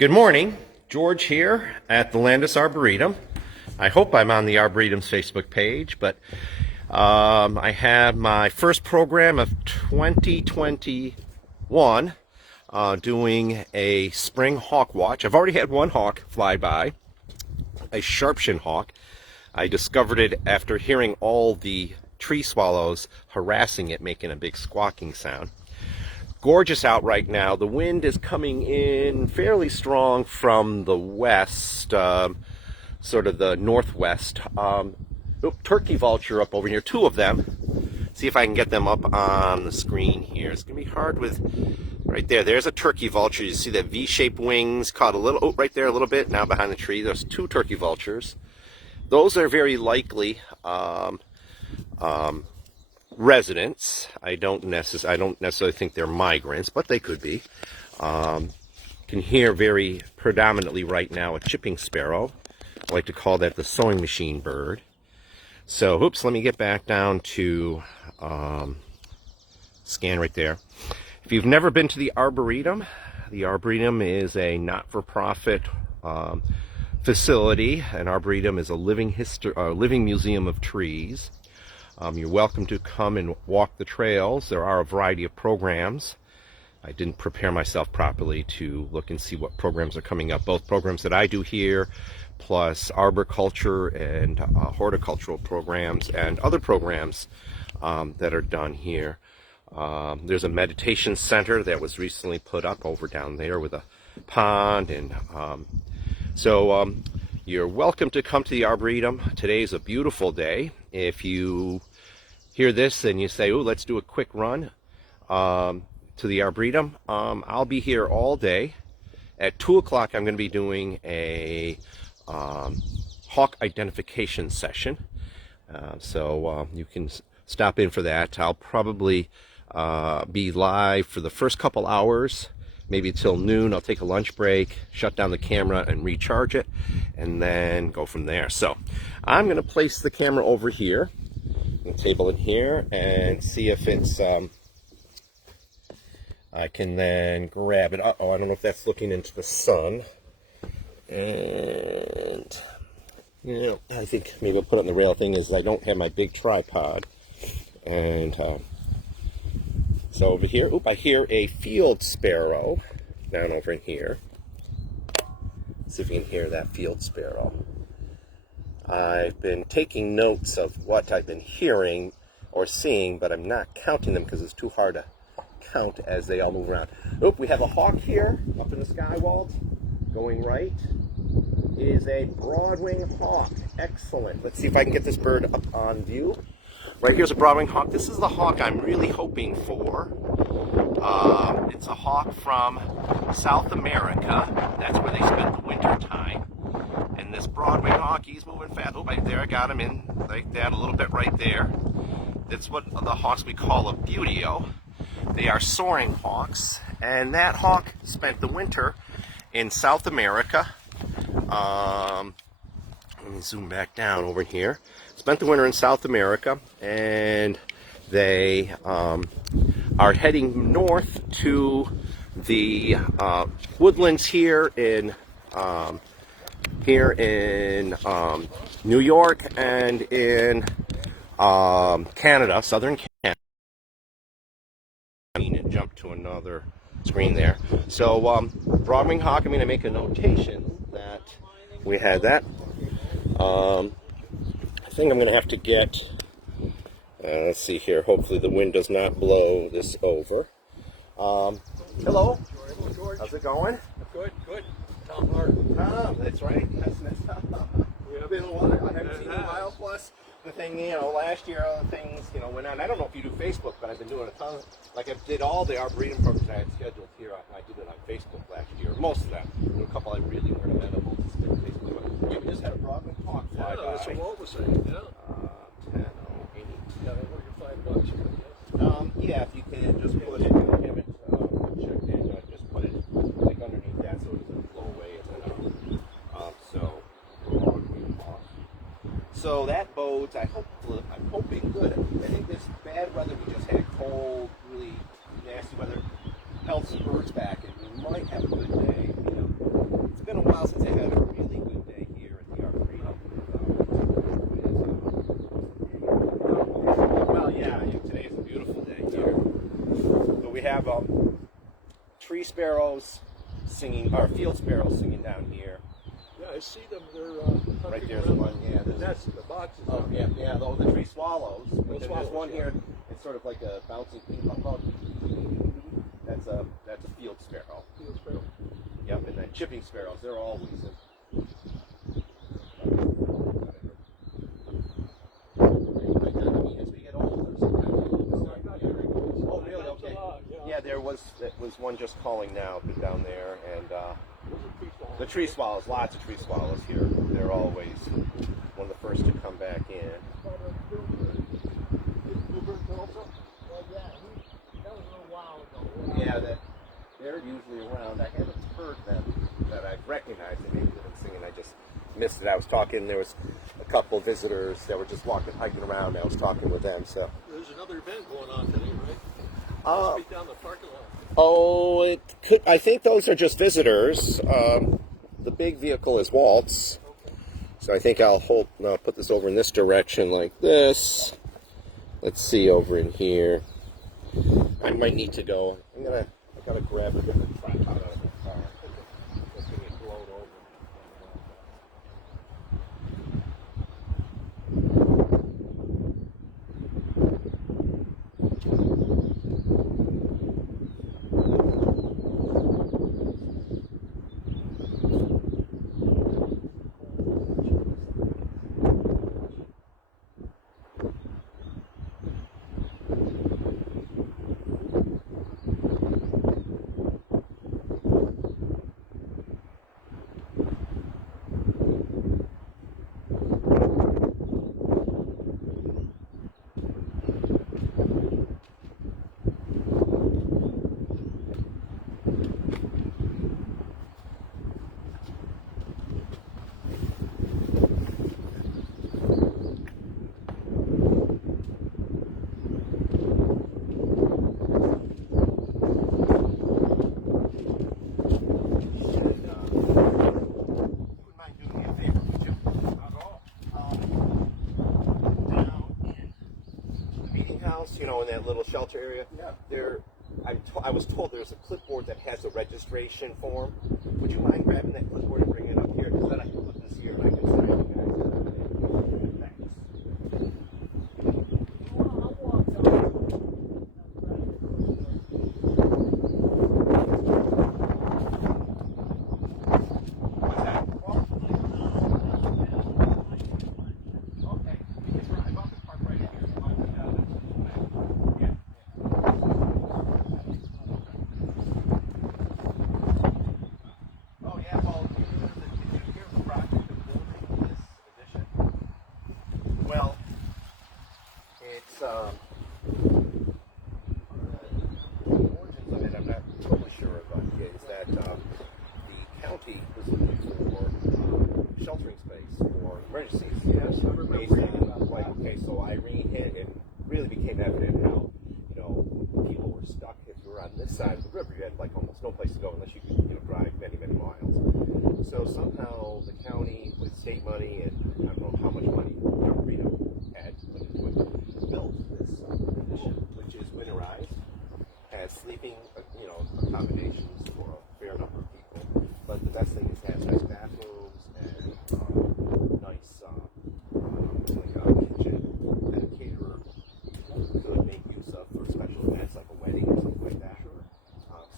Good morning, George here at the Landis Arboretum. I hope I'm on the Arboretum's Facebook page, but I have my first program of 2021 doing a spring hawk watch. I've already had one hawk fly by, a sharpshin hawk. I discovered it after hearing all the tree swallows harassing it, making a big squawking sound. Gorgeous out right now. The wind is coming in fairly strong from the west, sort of the northwest. Turkey vulture up over here, two of them. See if I can get them up on the screen here. It's gonna be hard with, right there, there's a turkey vulture. You see that V-shaped wings caught a little, right there a little bit, now behind the tree. There's two turkey vultures. Those are very likely residents. I don't necessarily think they're migrants, but they could be. Can hear very predominantly right now a chipping sparrow. I like to call that the sewing machine bird. So, oops, let me get back down to scan right there. If you've never been to the Arboretum is a not-for-profit facility. An Arboretum is a living museum of trees. You're welcome to come and walk the trails. There are a variety of programs. I didn't prepare myself properly to look and see what programs are coming up. Both programs that I do here, plus arboriculture and horticultural programs and other programs that are done here. There's a meditation center that was recently put up over down there with a pond. And so you're welcome to come to the Arboretum. Today's a beautiful day. If you hear this and you say, oh, let's do a quick run to the Arboretum, I'll be here all day. At 2 o'clock, I'm going to be doing a hawk identification session. So you can stop in for that. I'll probably be live for the first couple hours, maybe till noon. I'll take a lunch break, shut down the camera and recharge it, and then go from there. So I'm going to place the camera over here, the table in here, and see if it's I can then grab it. Uh-oh, I don't know if that's looking into the sun. And I think maybe I'll put it on the rail. Thing is, I don't have my big tripod. And so over here, I hear a field sparrow down over in here. Let's see if you can hear that field sparrow. I've been taking notes of what I've been hearing or seeing, but I'm not counting them because it's too hard to count as they all move around. We have a hawk here up in the sky wall going right. It is a broadwing hawk. Excellent. Let's see if I can get this bird up on view. Right here's a broadwing hawk. This is the hawk I'm really hoping for. It's a hawk from South America. That's where they spend the winter time. And this broadwing hawk, he's moving fast. Oh, right there, I got him in like that, a little bit right there. That's what the hawks we call a buteo. They are soaring hawks, and that hawk spent the winter in South America. Let me zoom back down over here. Spent the winter in South America, and they are heading north to the woodlands here in New York and in Canada, southern Canada. And jump to another screen there. So broadwing hawk, I'm going to make a notation that we had that. I think I'm going to have to get, let's see here, hopefully the wind does not blow this over. Hello. Hello, George. How's it going? Good, good. Tom Hart. Tom, that's right. That's Tom. It's been a while. I haven't seen you in a while. Plus, the thing, last year, other things, went on. I don't know if you do Facebook, but I've been doing a ton of, like I did all the Arboretum programs I had scheduled here. I did it on Facebook last year. Most of them. There were a couple I really weren't amenable to stick Facebook. But we just had a broadwing hawk fly by. That's what Walt was saying, yeah. 10:08. Yeah, what your $5, yes. Yeah, if you can just put it, I haven't checked in, just put it like underneath that so it doesn't blow away. So that bodes, I'm hoping good. I think this bad weather we just had, cold, really nasty weather, held some birds back, and we might have a good day. have tree sparrows singing, or field sparrows singing down here. Yeah, I see them. They're Right there's one, yeah. the nest in the boxes. Oh, yeah, yeah, the tree swallows. But then there's swallows, one yeah. here, it's sort of like a bouncing ping pong ball. That's a field sparrow. Field sparrow. Yep, and then chipping sparrows, they're always in. As we get older, oh, really? Okay. Yeah, that was one just calling now down there, and the tree swallows, lots of tree swallows here. They're always one of the first to come back in. Yeah, they're usually around. I haven't heard them that I've recognized. They maybe been singing. I just missed it. I was talking. There was a couple visitors that were just hiking around. I was talking with them. So There's another event going on today, right? Speak down the parking lot. oh, it could. I think those are just visitors. The big vehicle is Walt's. So I think I'll put this over in this direction like this. Let's see over in here. I might need to go. I gotta grab a different tripod out of the car. This thing is blown over. You know, in that little shelter area, I was told there's a clipboard that has a registration form. Would you mind grabbing that clipboard and bringing it up here? Because then I can put this here and I can sign you guys. Thanks. What's that? Okay. It's right. I'm off the park right here. Yeah. Oh yeah, well, did you hear the project of building this addition? Well, it's the origins of it I'm not totally sure about yet. Is that the county was looking for sheltering space for emergencies. Yes, I remember reading about Like, that. okay, so Irene hit, it really became evident how, people were stuck. If you were on this side of the river, you had like almost no place to go unless you could, drive many, many miles. So somehow the county, with state money and I don't know how much money Reno had put into it, built this addition, which is winterized, has sleeping, accommodations for a fair number of people. But the best thing is it has nice bathrooms and nice kitchen and a caterer could make use of for special events like a wedding or something like that.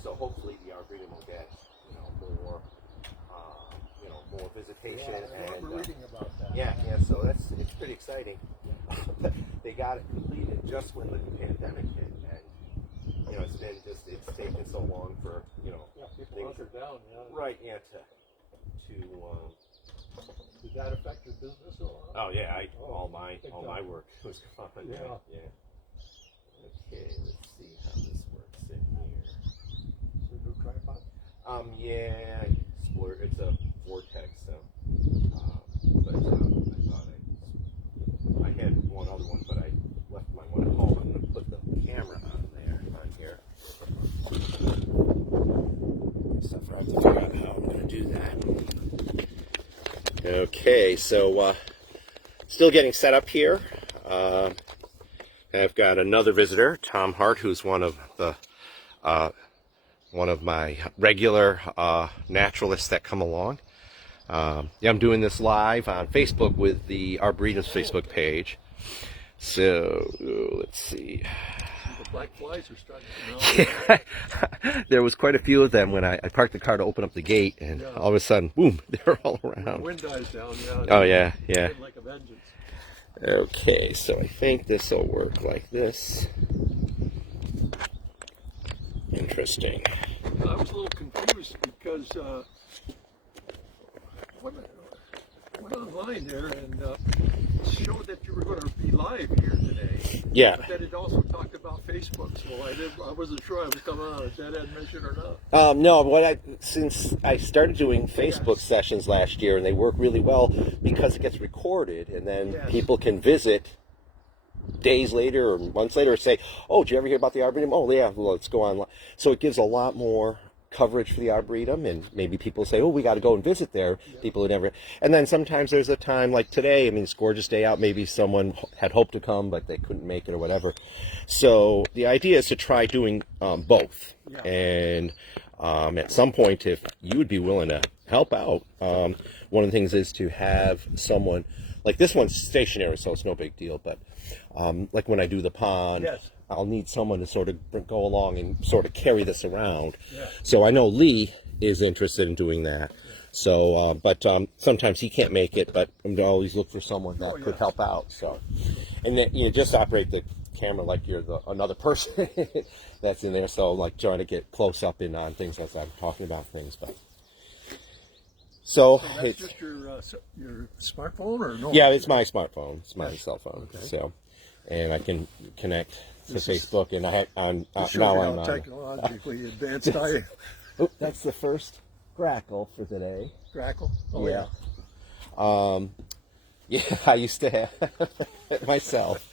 So hopefully the Arboretum will get more visitation. Yeah, I remember reading about that. Yeah. So it's pretty exciting. They got it completed just when the pandemic hit, and it's taken so long for Yeah, people things hunker down. Yeah. right. Yeah, to Did that affect your business at all? oh yeah, all big my time. work was gone. Yeah. Okay, let's see how this works in here. So new tripod? Yeah, it's a Vortex, so but I had one other one, but I left my one at home. I'm going to put the camera on here. So I have to figure out how I'm going to do that. Okay, so still getting set up here. I've got another visitor, Tom Hart, who's one of the one of my regular naturalists that come along. Yeah, I'm doing this live on Facebook with the Arboretum's Facebook page. So, let's see. The black flies are starting to come out. There was quite a few of them when I parked the car to open up the gate, and all of a sudden, boom, they're all When the around. wind dies down, yeah. Oh, yeah, yeah. Like a vengeance. Okay, so I think this will work like this. Interesting. I was a little confused because when I went online there and showed that you were going to be live here today. Yeah. But then it also talked about Facebook, so I wasn't sure I was coming on a dead-end mission or not. No, since I started doing Facebook sessions last year, and they work really well because it gets recorded, and then people can visit days later or months later and say, oh, did you ever hear about the Arboretum? Oh, yeah, well, let's go on. So it gives a lot more coverage for the Arboretum, and maybe people say, oh, we got to go and visit there. People who never, and then sometimes there's a time like today, I mean, it's a gorgeous day out, maybe someone had hoped to come but they couldn't make it or whatever. So the idea is to try doing both, and at some point, if you would be willing to help out, one of the things is to have someone, like this one's stationary, so it's no big deal, but like when I do the pond, I'll need someone to sort of go along and sort of carry this around. So I know Lee is interested in doing that. So, but sometimes he can't make it, but I'm gonna always look for someone that could help out. So, and then you just operate the camera like you're another person that's in there. So, like trying to get close up in on things as I'm talking about things, but. So that's it's just your smartphone or no? Yeah, it's my smartphone. It's my cell phone. Okay. So, and I can connect to Facebook, and now I'm on. Technologically advanced I am. Oh, that's the first grackle for today. Grackle? Oh, yeah. Yeah, I used to have it myself,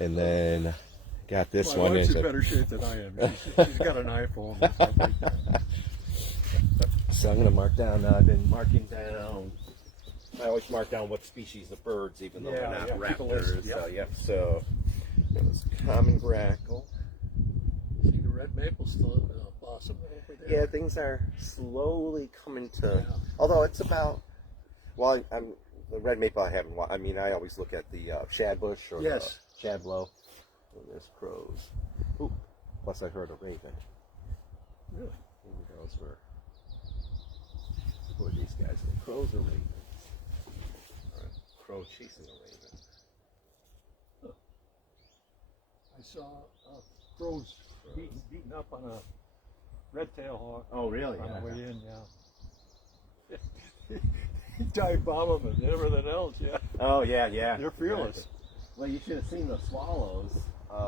and then got this My one. wife's in better shape than I am. She's got an iPhone and stuff like that. So I'm going to mark down. I've been marking down. I always mark down what species of birds, even though they're not raptors. So, yep. So it was common grackle. See the red maple still blossom over there. Yeah, things are slowly coming to. Although it's about. Well, the red maple I haven't. I mean, I always look at the shadbush or the shadblow. And there's crows. Ooh, plus I heard a raven. Really? Maybe those were. Who are these guys? The crows or ravens? Or a crow chasing a raven. Huh. I saw crows beating up on a red-tailed hawk. Oh, really? On the way in, He dive bomb them and everything else, Oh, yeah, yeah. They're fearless. Well, you should have seen the swallows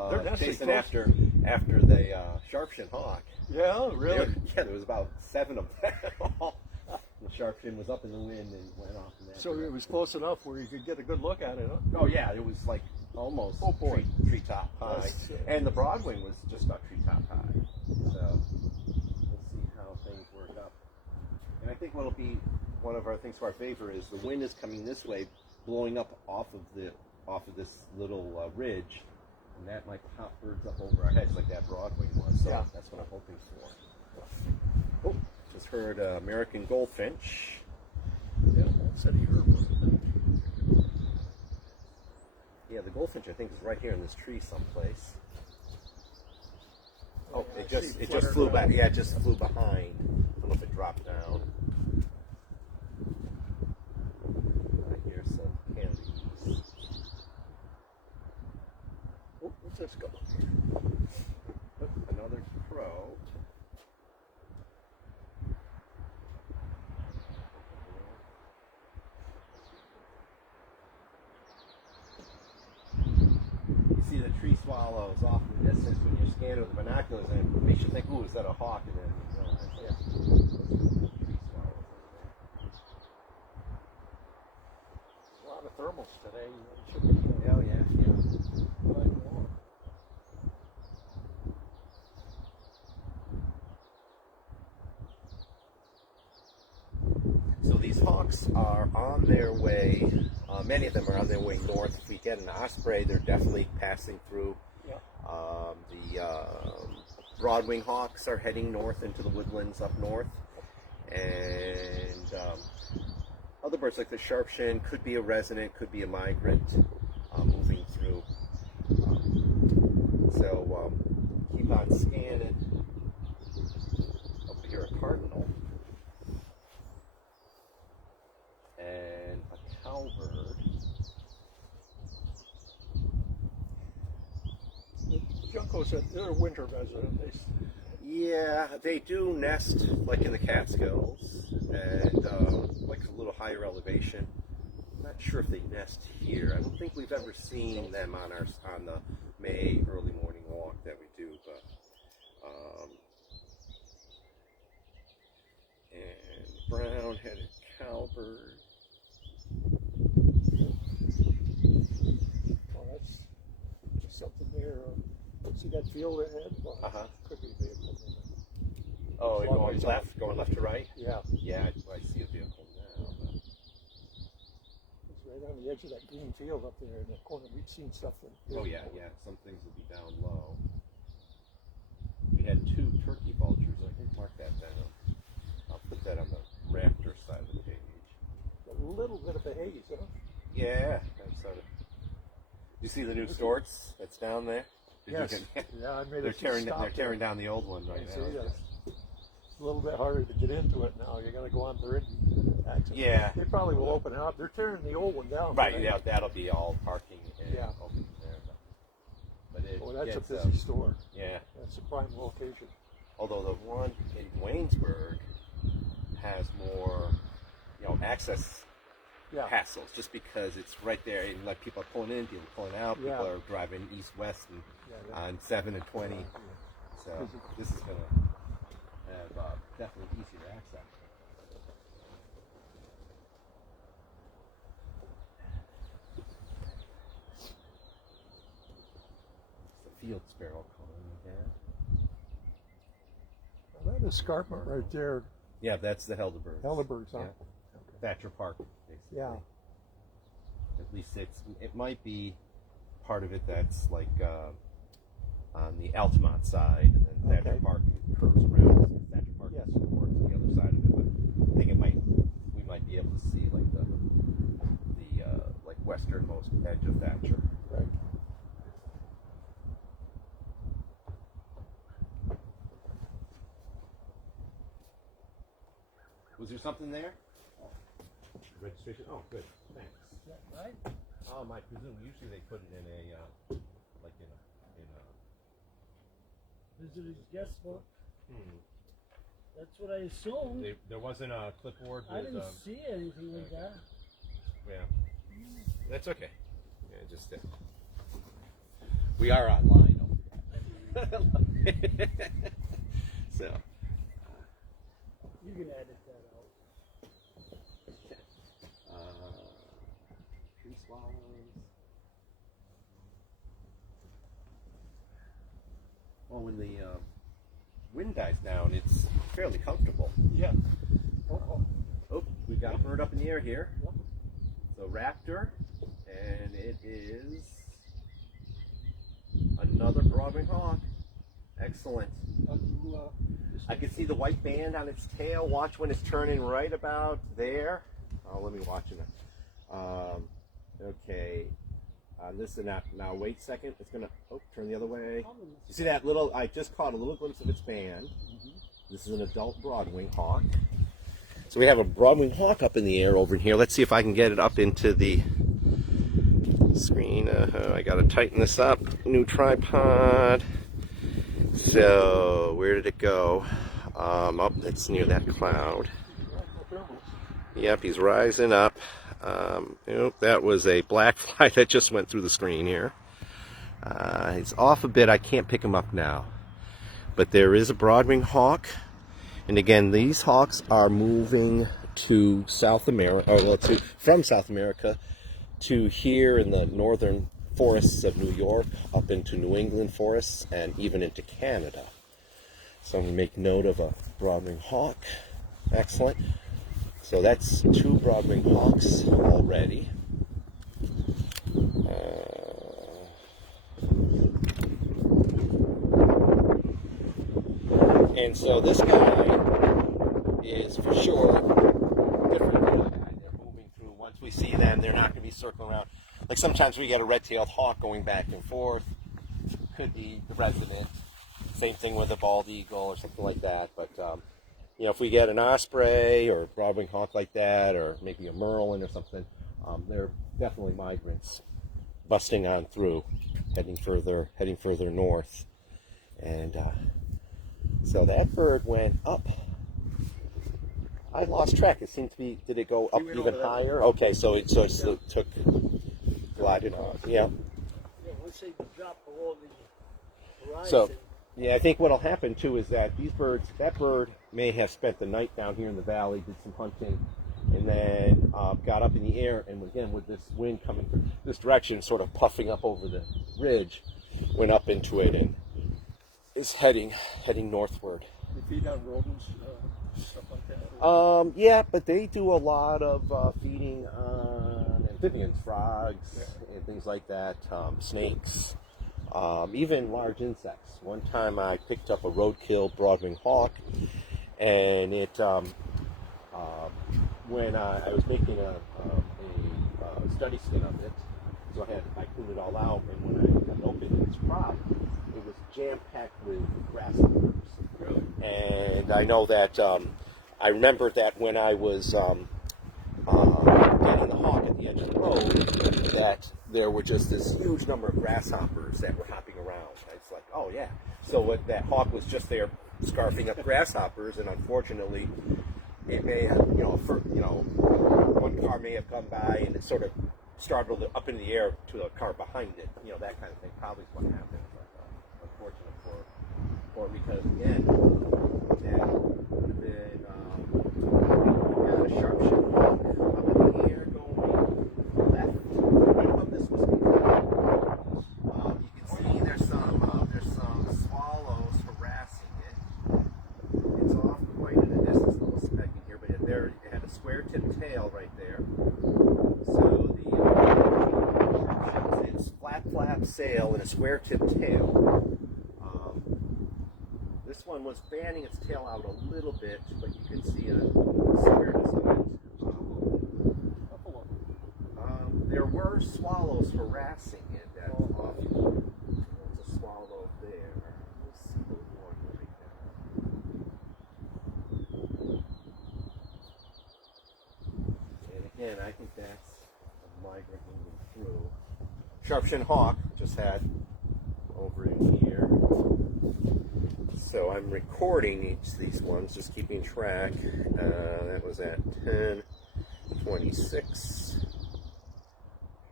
They're chasing after the sharp-shinned hawk. Yeah, really? There was about 7 of them. The sharp-shinned was up in the wind and went off in that So it was close enough where you could get a good look at it, huh? Oh, yeah, it was like almost treetop high. And the Broadwing was just about treetop high. So we'll see how things work up. And I think what'll be one of our things to our favor is the wind is coming this way, blowing up off of this little ridge, and that might pop birds up over our heads like that Broadwing was. So that's what I'm hoping for. Oh, just heard American goldfinch. Yeah, Paul said he heard one. Yeah, the goldfinch I think is right here in this tree someplace. Oh, it just flew back. Yeah, it just flew behind. I don't know if it dropped down. I hear some candies. Oh, what's this going? Oh, another crow. You see the tree swallows off in the distance when you're scanning with the binoculars, and it makes you think, "Ooh, is that a hawk?" And then you realize, tree swallows. A lot of thermals today. It should be, Oh yeah. quite warm. So these hawks are on their way. Many of them are on their way north. If we get an osprey, they're definitely passing through. Yeah. broadwing hawks are heading north into the woodlands up north. And other birds like the sharpshin could be a resident, could be a migrant moving through. So keep on scanning. Over here a cardinal and a cowbird. The juncos, they're a winter resident. Yeah, they do nest like in the Catskills and like a little higher elevation. I'm not sure if they nest here. I don't think we've ever seen them on the May early morning walk that we do, but and brown-headed cowbird. Well, that's just something there. See that field ahead? Well, could be a vehicle. Oh, going left to right? Yeah. Yeah, I see a vehicle now. But... It's right on the edge of that green field up there in the corner. We've seen stuff from. Oh yeah. Some things will be down low. We had 2 turkey vultures. I can mark that down. I'll put that on the raptor side of the page. A little bit of a haze, huh? Yeah, that's sort of. You see the new storts that's down there? Yes. Yeah, I made they're tearing down the old one right now. It's a little bit harder to get into it now. You got to go on the access. Yeah. They probably will open out. They're tearing the old one down. Right. Yeah, that'll be all parking and open there. But that's a busy store. Yeah. That's a prime location. Although the one in Waynesburg has more, access hassles, just because it's right there, and like people are pulling in, people are pulling out, people are driving east-west and on 7 and 20. So this is going to have definitely easier access. It's the field sparrow calling again. Well, that escarpment right there. Yeah, that's the Helderbergs. Helderbergs, huh? Yeah. Thatcher Park, basically. Yeah. At least it might be part of it that's like on the Altamont side, and then Thatcher Park curves around. Thatcher Park is more to the other side of it, but I think we might be able to see like the like westernmost edge of Thatcher. Right. Was there something there? Registration? Oh, good. Thanks. Is that right? I presume usually they put it in a like in a visitor's guest book. That's what I assumed. There wasn't a clipboard with, I didn't see anything like that. Yeah. That's okay. Yeah, just we are online. So You can edit that out. Tree swallows. Well, when the wind dies down, it's fairly comfortable. Yeah. Oh, we've got a bird up in the air here. So raptor, and it is another broadwing hawk. Excellent. I can see the white band on its tail. Watch when it's turning right about there. Oh, let me watch it. Okay. Listen now. Wait a second. It's gonna turn the other way. You see that little? I just caught a little glimpse of its band. This is an adult broadwing hawk. So we have a broadwing hawk up in the air over here. Let's see if I can get it up into the screen. I gotta tighten this up. New tripod. So where did it go? Up, it's near that cloud. Yep, he's rising up. That was a black fly that just went through the screen here. He's off a bit. I can't pick him up now. But there is a broadwing hawk. And again, these hawks are moving to South America, from South America to here in the northern forests of New York, up into New England forests, and even into Canada. So I'm going to make note of a broadwing hawk. Excellent. So that's 2 broadwing hawks already. And so this guy is for sure different from the other guy. They're moving through. Once we see them, they're not going to be circling around. Like sometimes we get a red-tailed hawk going back and forth. Could be the resident. Same thing with a bald eagle or something like that. But you know, if we get an osprey or a broad-winged hawk like that, or maybe a merlin or something, they're definitely migrants, busting on through, heading further north. And so that bird went up. I lost track. It seemed to be. Did it go up even higher? Okay, so it took glided on. Yeah. Yeah, once they drop below the horizon. So, yeah, I think what'll happen too is that that bird may have spent the night down here in the valley, did some hunting, and then got up in the air, and again with this wind coming through this direction, sort of puffing up over the ridge, went up into it and is heading northward. They feed on rodents, stuff like that? Yeah, but they do a lot of feeding on amphibians, frogs, and things like that, snakes, even large insects. One time I picked up a roadkill broad-winged hawk, and it, when I was making a study skin of it, so I cleaned it all out, and when I cut it open in its crop, it was jam-packed with grasshoppers. Really? And I know that, I remember that when I was getting the hawk at the edge of the road, that there were just this huge number of grasshoppers that were hopping around. It's like, oh yeah. So that hawk was just there scarfing up grasshoppers, and unfortunately, it may have, one car may have come by and it sort of startled it up in the air to a car behind it. That kind of thing probably is what happened. But unfortunate for because again, that would have been got a sharpshoot hawk up in the air going left. Right above this was you can see there's some swallows harassing it. It's off quite in the distance, a little speck in here, but it had a square-tipped tail right there. So it's flat flap sail and a square-tipped tail. This one was fanning its tail out a little bit, but you can see a squareness of it. There were swallows harassing it. There's a swallow there. Let's see the one right there. And again, I think that's a migrant moving through. Sharp-shinned hawk just had over in here. So I'm recording each of these ones, just keeping track. That was at 10:26.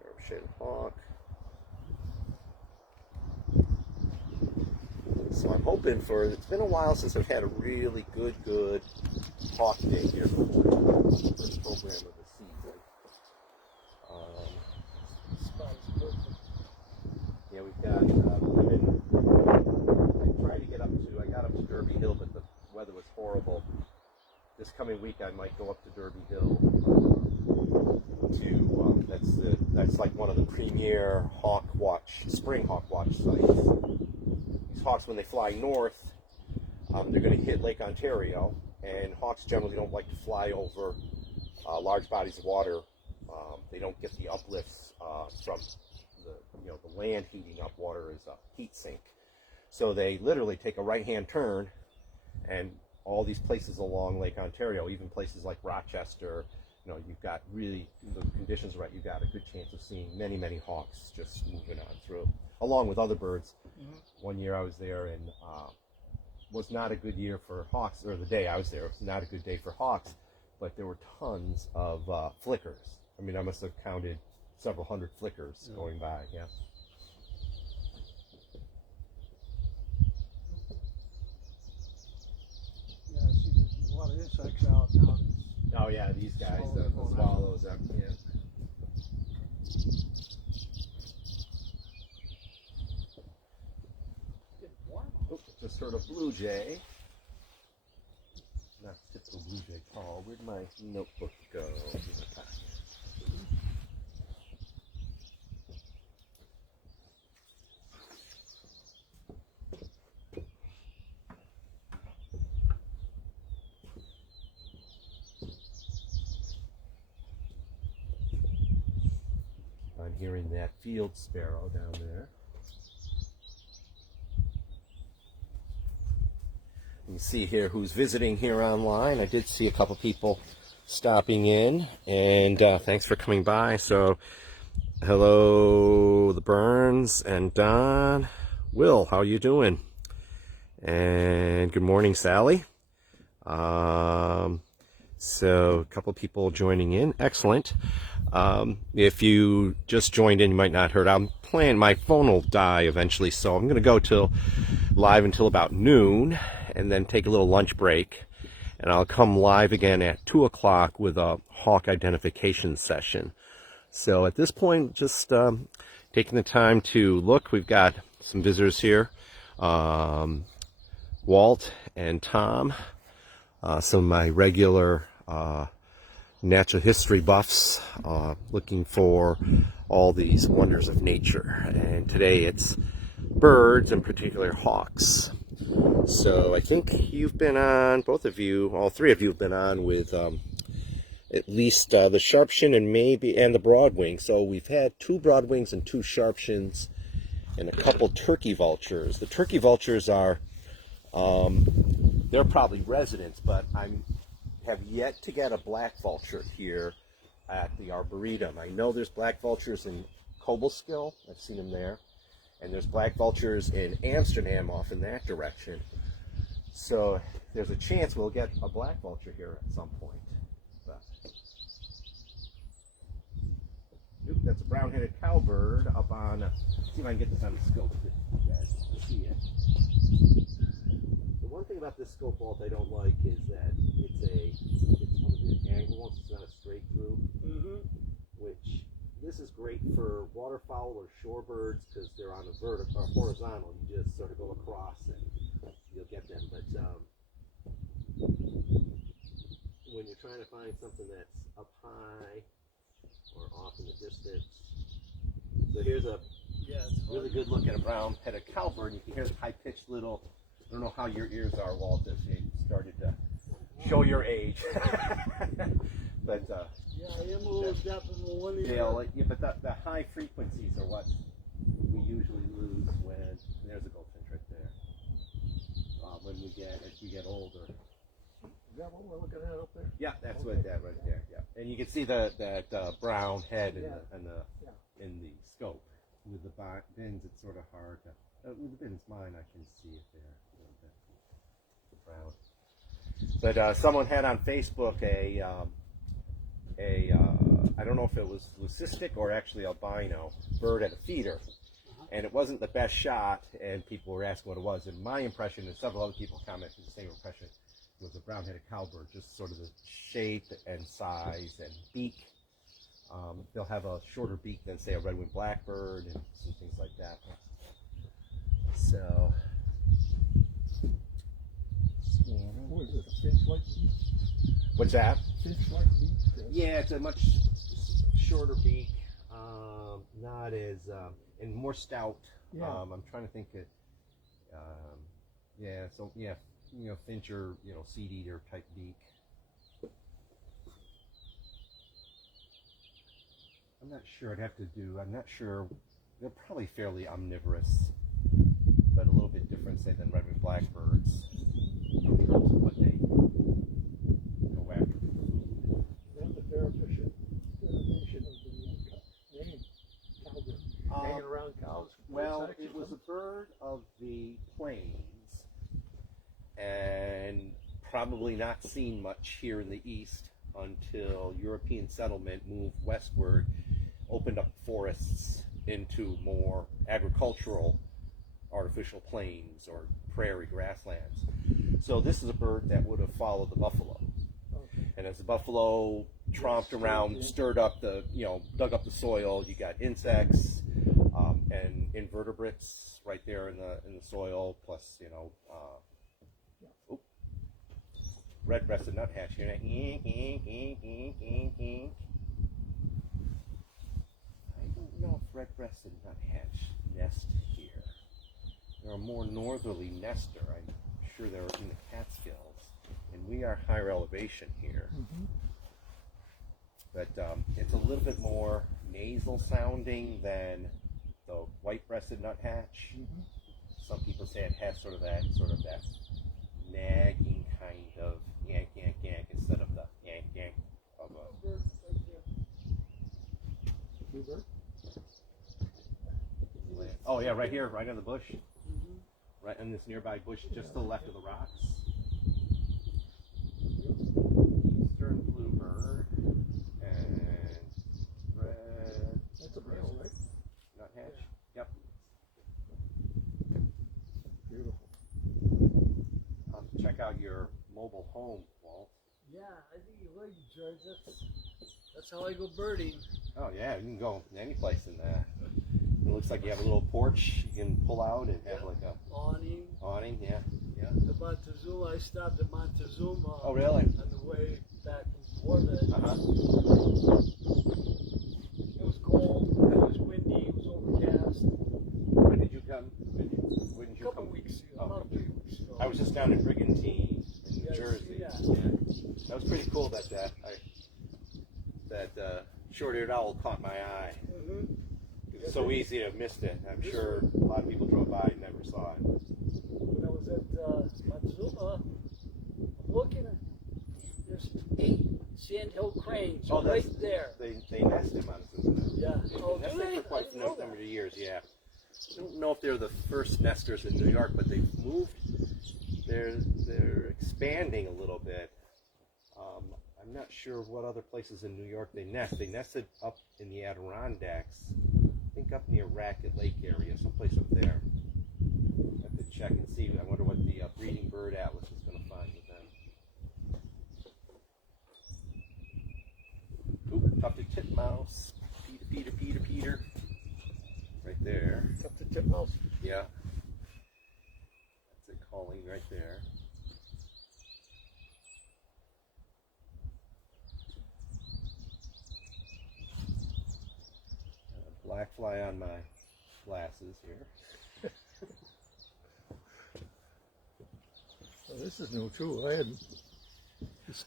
Sharp-shinned hawk. So I'm hoping for. It's been a while since I've had a really good hawk day here. First program of the season. Yeah, we've got. I got up to Derby Hill, but the weather was horrible. This coming week, I might go up to Derby Hill that's like one of the premier spring hawk watch sites. These hawks, when they fly north, they're going to hit Lake Ontario, and hawks generally don't like to fly over large bodies of water. They don't get the uplifts from the land heating up. Water is a heat sink. So they literally take a right-hand turn, and all these places along Lake Ontario, even places like Rochester, you've got really, the conditions are right, you've got a good chance of seeing many hawks just moving on through, along with other birds. Mm-hmm. One year I was there, and was not a good year for hawks, or the day I was there, it was not a good day for hawks, but there were tons of flickers. I mean, I must have counted several hundred flickers going by, yeah. A lot of insects out now. Oh yeah, these guys, the swallows up, yeah. Oh, just heard a blue jay. Not typical blue jay call. Where'd my notebook go? I'm hearing that field sparrow down there. You can see here who's visiting here online. I did see a couple people stopping in, and thanks for coming by. So, hello, the Burns and Don. Will, how you doing? And good morning, Sally. So a couple people joining in. Excellent. If you just joined in, you might not heard. I'm playing. My phone will die eventually, so I'm going to go live until about noon, and then take a little lunch break, and I'll come live again at 2 o'clock with a hawk identification session. So at this point, just taking the time to look. We've got some visitors here. Walt and Tom, some of my regular natural history buffs, looking for all these wonders of nature. And today it's birds, in particular hawks. So I think you've been on, both of you, all three of you have been on with at least the sharpshin and the broadwing. So we've had 2 broadwings and 2 sharpshins and a couple turkey vultures. The turkey vultures are they're probably residents, but I have yet to get a black vulture here at the Arboretum. I know there's black vultures in Cobleskill. I've seen them there. And there's black vultures in Amsterdam off in that direction. So there's a chance we'll get a black vulture here at some point. But, that's a brown-headed cowbird up on, see if I can get this on the scope so you guys can see it. The one thing about this scope vault I don't like is that it's one of the angles, it's not a straight through, which this is great for waterfowl or shorebirds because they're on a vertical or horizontal. You just sort of go across and you'll get them. But when you're trying to find something that's up high or off in the distance, so here's a really good look at a brown-headed cowbird. You can hear the high-pitched little. I don't know how your ears are, Walt, if you started to show your age. But yeah, I am a little deaf in one ear. yeah, but the high frequencies are what we usually lose when there's a goldfinch right there. As we get older. Is that what we're looking at up there? Yeah, that's what that right there. Yeah, and you can see that brown head in the scope. With the bins, it's sort of hard to. With the bins, mine, I can see it there. The brown. But someone had on Facebook I don't know if it was leucistic or actually albino bird at a feeder, and it wasn't the best shot, and people were asking what it was. And my impression, and several other people commented the same impression, was a brown-headed cowbird, just sort of the shape and size and beak. They'll have a shorter beak than, say, a red-winged blackbird and some things like that. So, What is it, a finch-like beak? what's that? Finch-like beak? Yeah, it's a much shorter beak, not as, and more stout. Yeah. I'm trying to think it, finch or, seed eater type beak. I'm not sure. I'm not sure. They're probably fairly omnivorous, but a little bit different, say, than red-winged blackbirds in terms of what they go after for food. Is that the derivation of the name cowbird? Hanging around cows? Well, it was a bird of the plains, and probably not seen much here in the east until European settlement moved westward, opened up forests into more agricultural artificial plains or prairie grasslands. So this is a bird that would have followed the buffalo. Okay. And as the buffalo tromped around, stirred up dug up the soil, you got insects and invertebrates right there in the soil, plus red-breasted nuthatch here. I don't know if red-breasted nuthatch nest here. They're a more northerly nester. I'm sure they're in the Catskills, and we are higher elevation here. but it's a little bit more nasal sounding than the white-breasted nuthatch. Some people say it has sort of that nagging kind of yank yank yank instead of the yank yank of a. Bluebird? Oh yeah, right here, right on the bush, right in this nearby bush, just to the left of the rocks. Eastern bluebird and red. That's a male, right? Nuthatch. Yep. Beautiful. Check out your mobile home, Walt. Yeah, I think you would, George. That's how I go birding. Oh yeah, you can go any place in that. It looks like you have a little porch you can pull out and have like a Awning. awning. Yeah, yeah. The Montezuma, I stopped at Montezuma. Oh really? On the way back from Florida. It was cold, it was windy, it was overcast. When did you come? When did A you couple come? weeks ago, Oh, about 3 weeks ago. I was just down in Brigantine, in New Yes, Jersey. yeah. That was pretty cool. That short-eared owl caught my eye. It was so easy to have missed it. I'm sure a lot of people drove by and never saw it. When I was at Montezuma, I'm looking at, there's 8 sandhill cranes Oh, right that's- there. They nest in Montezuma. Yeah. Oh, They've do nested they? for quite I a didn't know number that. of years, yeah. I don't know if they're the first nesters in New York, but they've moved. They're expanding a little bit. I'm not sure what other places in New York they nest. They nested up in the Adirondacks, I think up near Racket Lake area, someplace up there. I have to check and see. I wonder what the breeding bird atlas is going to find with them. Ooh, tufted titmouse. Peter. Right there. Up to titmouse. Yeah. That's it calling right there. Black fly on my glasses here. Oh, this is new too. I hadn't.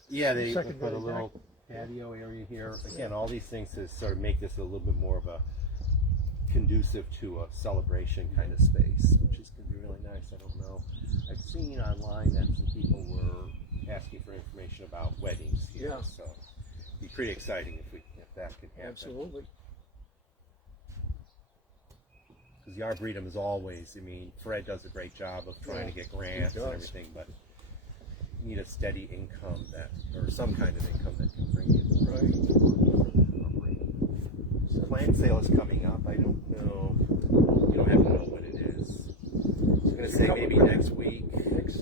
Yeah, they put a Secondary little patio area here. Again, all these things to sort of make this a little bit more of a conducive to a celebration kind of space, which is going to be really nice. I don't know. I've seen online that some people were asking for information about weddings here, Yeah. so it'd be pretty exciting if that could happen. Absolutely. Because the Arboretum is always, I mean, Fred does a great job of trying to get grants and everything, but you need a steady income or some kind of income that can bring in. Right. Plant sale is coming up. I don't know. You don't have to know what it is. I was going to say maybe next week. Next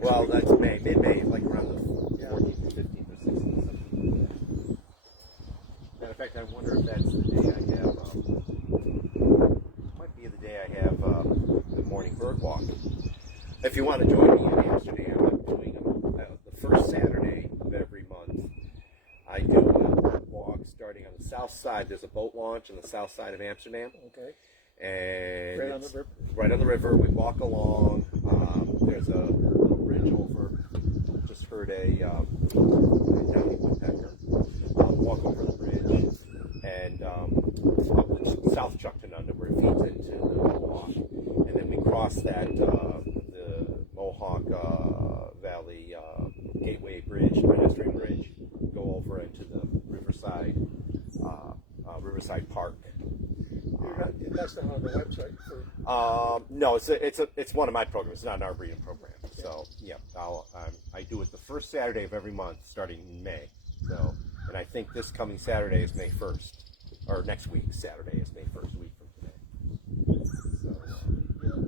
Well, week. that's May, mid-May, like around the 14th or 15th or 16th. Matter of fact, I wonder if that's the day I have. Might be the day I have the morning bird walk. If you want to join me in Amsterdam, I'm doing the first Saturday of every month. I do a bird walk starting on the south side. There's a boat launch on the south side of Amsterdam. Okay. And Right on the river. Right on the river. We walk along. There's a little bridge over. Just heard a downy woodpecker. Walk over the bridge and up South Chuctanunda where it feeds into the Mohawk. And then we cross that the Mohawk Valley Gateway Bridge, pedestrian bridge, go over into the Riverside Park. That's not on the website. For... No, it's one of my programs. It's not an Arboretum program. Okay. So yeah, I do it the first Saturday of every month, starting in May. So, and I think this coming Saturday is May 1st, or next week Saturday is May 1st, a week from today. So,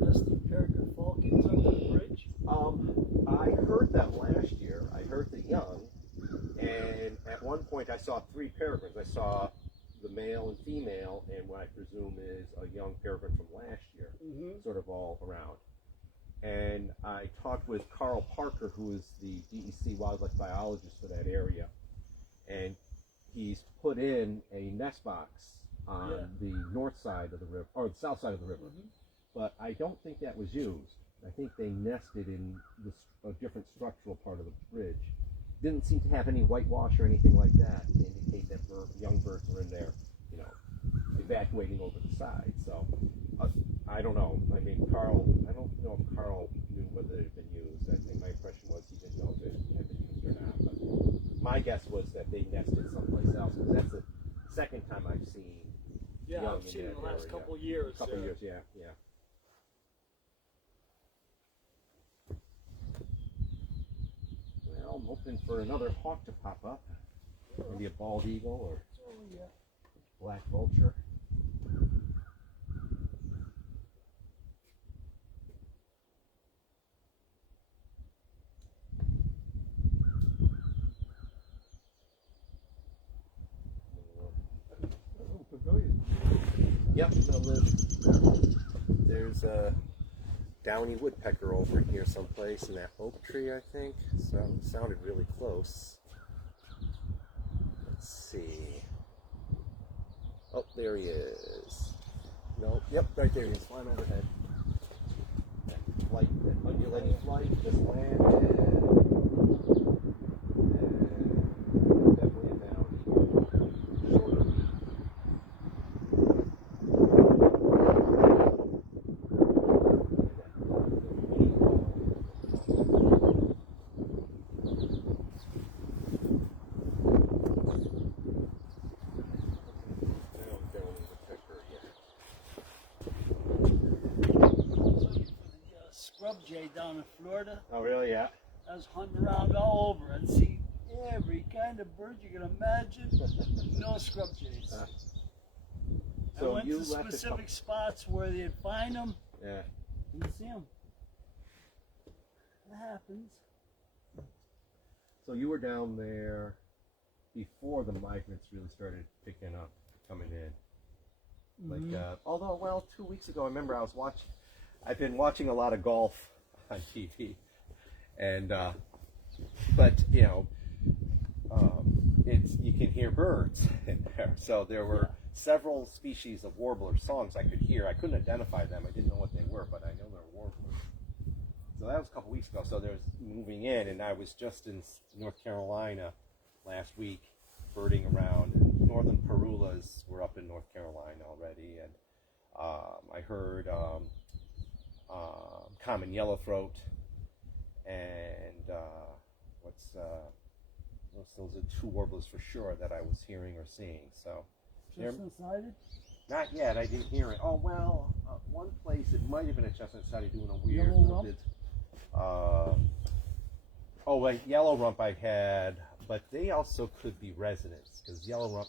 Nesting peregrine falcons under the bridge. I heard them last year. I heard the young, and at one point I saw 3 peregrines. I saw the male and female, and what I presume is a young peregrine from last year, sort of all around. And I talked with Carl Parker, who is the DEC wildlife biologist for that area, and he's put in a nest box on the north side of the river, or the south side of the river. But I don't think that was used. I think they nested in a different structural part of the bridge. didn't seem to have any whitewash or anything like that to indicate that young birds were in there, you know, evacuating over the side. So I don't know. I mean, Carl, I don't know if Carl knew whether it had been used. I think my impression was he didn't know if it had been used or not. But my guess was that they nested someplace else, because that's the second time I've seen Yeah, young I've seen in it that the last area. couple of years. Couple years, yeah, yeah. Well, I'm hoping for another hawk to pop up. Maybe a bald eagle or black vulture. Pavilion. Yep, they'll live. There's a downy woodpecker over here someplace in that oak tree, I think. So it sounded really close. Let's see. Oh, there he is. No, yep, right there he is, flying overhead. That flight, that undulating flight, just landed. And definitely a downy. Shorter beak. Scrub jay down in Florida. Oh, really? Yeah. I was hunting around all over and see every kind of bird you can imagine. No scrub jays. So I went you to left specific spots where they'd find them. Yeah. Didn't see them. That happens. So you were down there before the migrants really started picking up, coming in. Like, although, well, 2 weeks ago, I remember I've been watching a lot of golf on TV, and but you know, you can hear birds in there. So there were several species of warbler songs I could hear. I couldn't identify them. I didn't know what they were, but I know they're warblers. So that was a couple weeks ago. So there's moving in, and I was just in North Carolina last week, birding around. And northern parulas were up in North Carolina already, and I heard common yellowthroat, and those are two warblers for sure that I was hearing or seeing. So Chestnut-sided? not yet. I didn't hear it. Oh well, one place it might have been a chestnut-sided doing a weird. Yellow rump? Yellow rump I had, but they also could be residents, because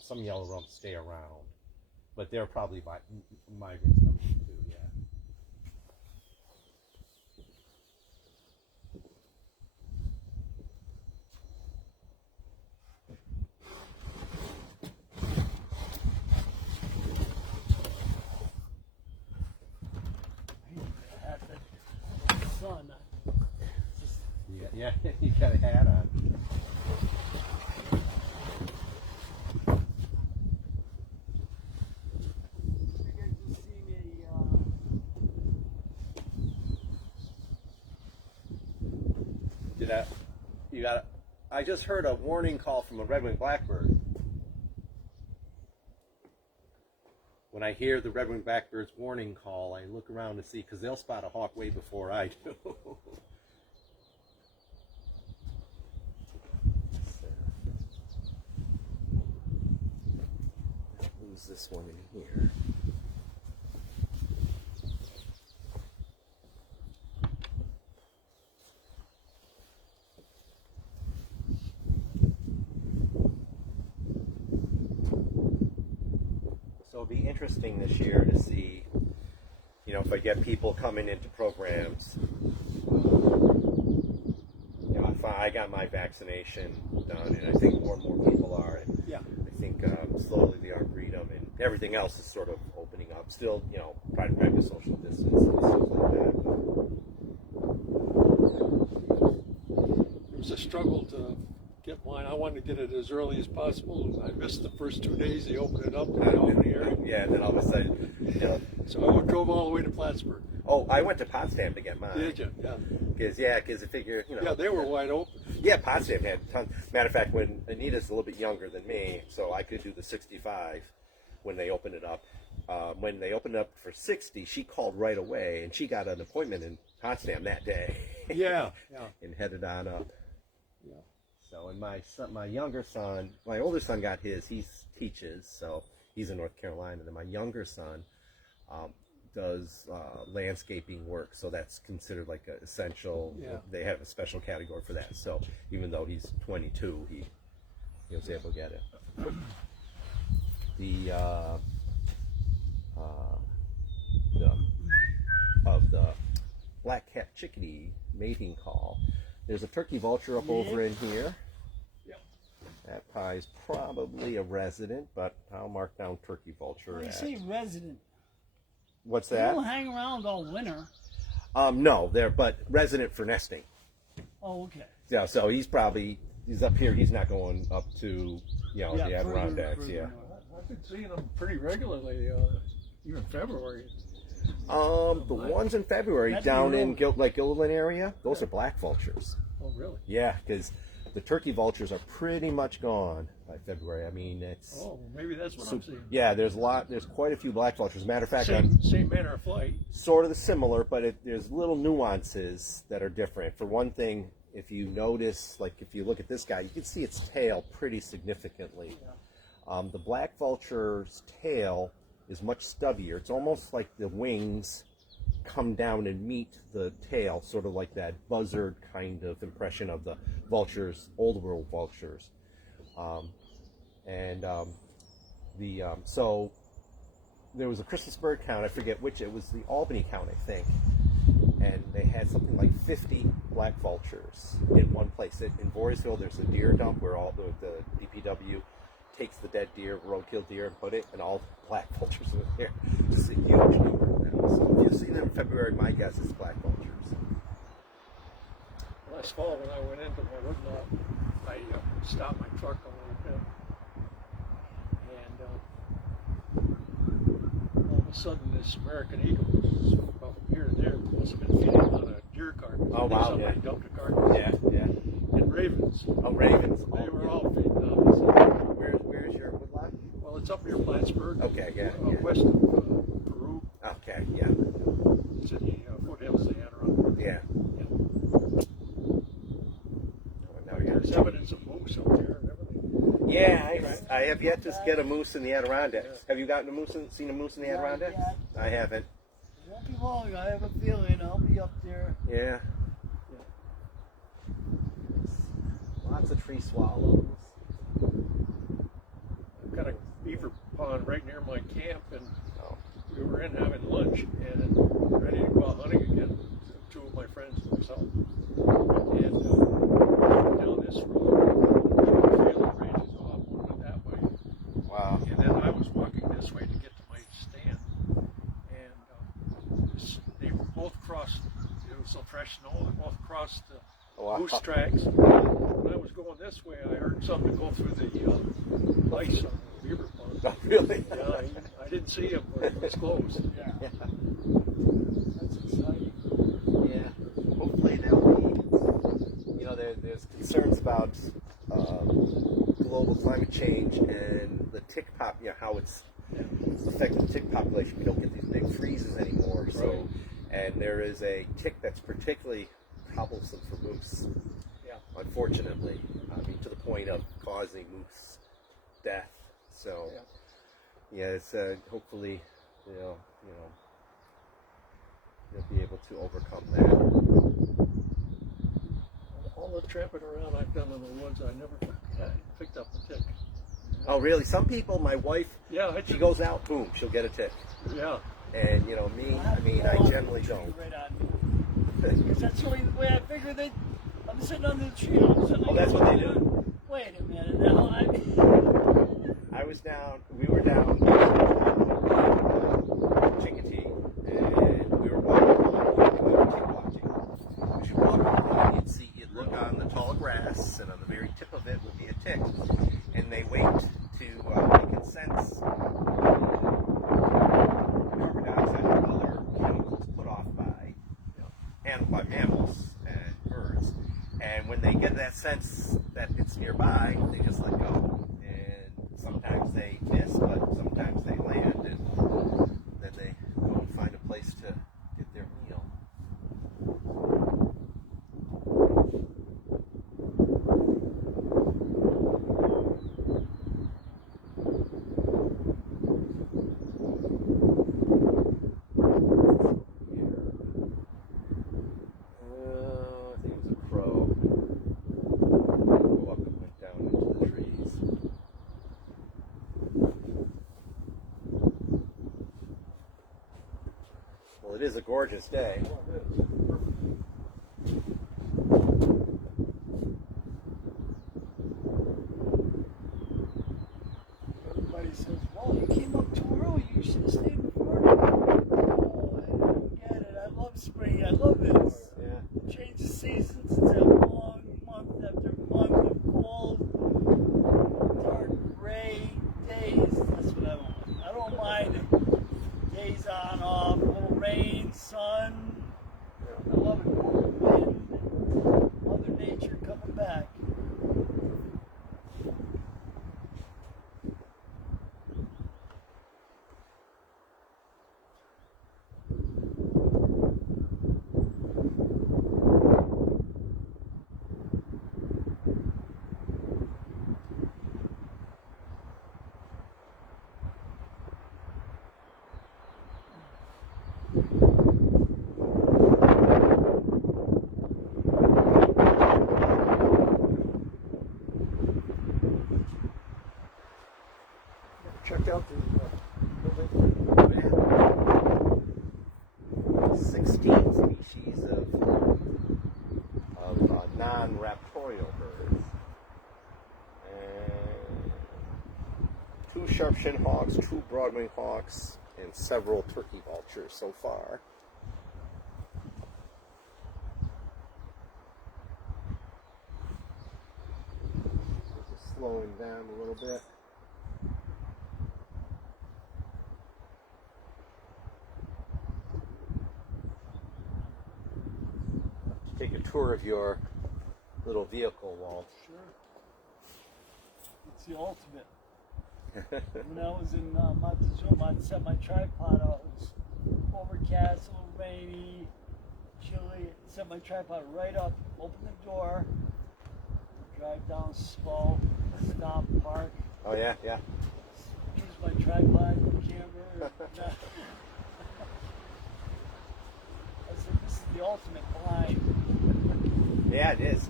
some yellow rumps stay around, but they're probably migrants coming too. Yeah. Sun. Yeah, you got a hat on. You guys just see me, I just heard a warning call from a red-winged blackbird. When I hear the red-winged blackbird's warning call, I look around to see, because they'll spot a hawk way before I do. Who's this one in here? So it'll be interesting this year to see, you know, if I get people coming into programs. You know, I got my vaccination done, and I think more and more people are. And yeah. I think slowly the Arboretum and everything else is sort of opening up. Still, you know, try to practice social distance and stuff like that. It was a struggle to get mine. I wanted to get it as early as possible. I missed the first 2 days. They opened it up and I opened the area. Yeah, and then all of a sudden, you know. So I drove all the way to Plattsburgh. Oh, I went to Potsdam to get mine. Did you? Yeah. Because I figure, you know. Yeah, they were wide open. Yeah, Potsdam had tons. Matter of fact, when Anita's a little bit younger than me, so I could do the 65 when they opened it up. When they opened it up for 60, she called right away, and she got an appointment in Potsdam that day. Yeah, yeah. And headed on up. Yeah. So, and my son, my younger son, my older son got his. He teaches, so he's in North Carolina. And then my younger son does landscaping work, so that's considered like an essential. Yeah. They have a special category for that. So even though he's 22, he was able to get it. The black cap chickadee mating call. There's a turkey vulture up over in here. Yep. That pie's probably a resident, but I'll mark down turkey vulture. When you say resident, What's they that? don't hang around all winter. No, they're but resident for nesting. Oh, okay. Yeah, so he's up here. He's not going up to the Adirondacks. further Yeah. north. I've been seeing them pretty regularly, even February. The ones in February That's down in really- Gilliland area, those are black vultures. Oh, really? Yeah, because the turkey vultures are pretty much gone by February. I mean, it's Oh, well, maybe that's what I'm seeing. yeah. There's quite a few black vultures. Matter of fact, Same manner of flight. sort of similar, but there's little nuances that are different. For one thing, if you notice, like if you look at this guy, you can see its tail pretty significantly. The black vulture's tail is much stubbier. It's almost like the wings come down and meet the tail, sort of like that buzzard kind of impression of the vultures, old world vultures. So there was a Christmas bird count. I forget which. It was the Albany count, I think. And they had something like 50 black vultures in one place. In Voorheesville, there's a deer dump where all the DPW takes the dead deer, roadkill deer, and put it, and all the black vultures are there. Just a huge number of them. So if you see them in February, my guess is black vultures. Last fall, when I went into my wood lot, I stopped my truck a little bit, and all of a sudden, this American eagle was about here and there. Must have been feeding on a deer carcass. Oh, wow, Somebody yeah. dumped a carcass. Yeah. And ravens. Oh, ravens. They were all feeding on this. Where's your woodlot? Well, it's up near Plattsburgh. Okay, yeah. West of Peru. Okay, yeah. It's in the foothills of the Adirondack. Yeah. Now There's evidence of moose up there and everything. Yeah, I have yet to get a moose in the Adirondacks. Have you seen a moose in the Not Adirondacks? yet. I haven't. It won't be long. I have a feeling I'll be up there. Yeah. Lots of tree swallows. I've got a beaver pond right near my camp, and Oh. we were in having lunch and ready to go out hunting again. Two of my friends and myself. And down this road, trailer ranges off, one went that way. Wow. And then I was walking this way to get to my stand. And they both crossed, it was so fresh snow, they both crossed the Wow. moose tracks. When I was going this way, I heard something go through the ice on the beaver pond. Oh, really? Yeah, I didn't see him, but it was close. Yeah. Yeah. That's exciting. Yeah. Hopefully they'll be, there's concerns about global climate change and the tick how it's affecting the tick population. We don't get these big freezes anymore. So, Right. and there is a tick that's particularly troublesome for moose. Yeah. Unfortunately, I mean, to the point of causing moose death. So, it's hopefully, they'll be able to overcome that. All the tramping around I've done in the woods, I never picked up a tick. Oh, really? Some people, my wife, Yeah, she goes out, boom, she'll get a tick. Yeah. And me, I generally don't. Right on me. Because that's the only way I figured that I'm sitting under the tree. All of a sudden, Oh, that's what they do. Wait a minute. Now We were down Chickatee, and we were walking along, we were tick watching. As you walk along, you'd look on the tall grass, and on the very tip of it would be a tick. And they wait to they can sense carbon dioxide and other chemicals put off by they just let go. And sometimes they miss, but sometimes they land, and then they go and find a place to get their meal. I think it was a crow. Go up and went down into the trees. Well, it is a gorgeous day. Everybody says, well, you came up too early. You should have stayed in Florida. Oh, I don't get it. I love spring. I love this. Yeah. Change the seasons. It's that long month after month of cold, dark, gray days. That's what I want. I don't mind days on, off, a little rain, sun. I love it. Cold wind, Mother Nature coming back. Checked out the building. 16 species of non-raptorial birds. And 2 sharp-shinned hawks, 2 broadwing hawks, and several turkey vultures so far. Just slowing down a little bit. Take a tour of your little vehicle, Walt. Sure. It's the ultimate. When I was in Montezuma, I'd set my tripod out. It was overcast, a little rainy, chilly. Set my tripod right up, open the door, drive down slow, stop, park. Oh, yeah, yeah. Use my tripod, camera. I said, this is the ultimate blind. Yeah, it is.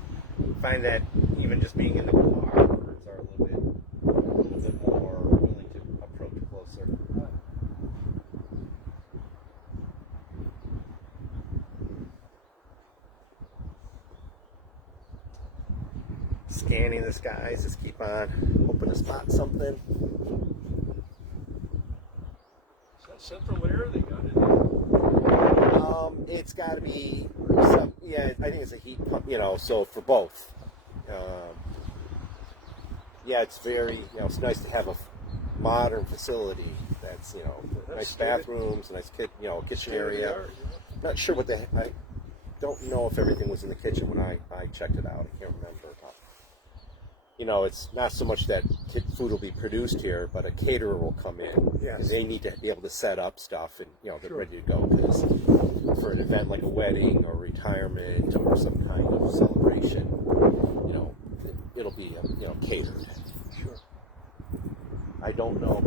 Find that even just being in the car, birds are a little bit more willing to approach closer. Scanning the skies, just keep on hoping to spot something. Is that central air they got in there? It's got to be some. Yeah, I think it's a heat pump. So for both. Yeah, it's very. It's nice to have a modern facility that's nice bathrooms, nice kitchen area. Not sure what I don't know if everything was in the kitchen when I checked it out. I can't remember. It's not so much that food will be produced here, but a caterer will come in. Yes. And they need to be able to set up stuff and, they're ready to go. Because for an event like a wedding or retirement or some kind of celebration, it'll be, catered. Sure. I don't know.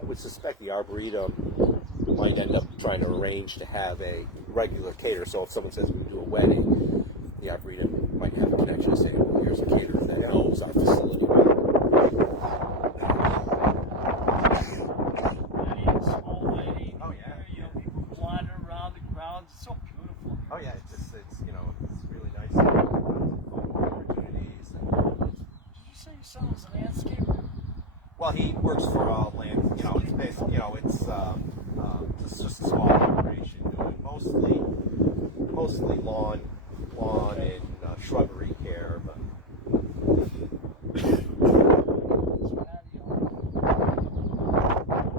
I would suspect the Arboretum might end up trying to arrange to have a regular caterer. So if someone says we do a wedding, the Arboretum might have a connection to say, well, here's a caterer that knows our facility well. Small wedding. Oh, yeah. People wander around the grounds. It's so beautiful. Oh yeah, it's really nice. Photo opportunities. Did you say your son was a landscaper? Well, he works for land. It's basically, it's just a small operation doing mostly lawn and shrubbery care, but.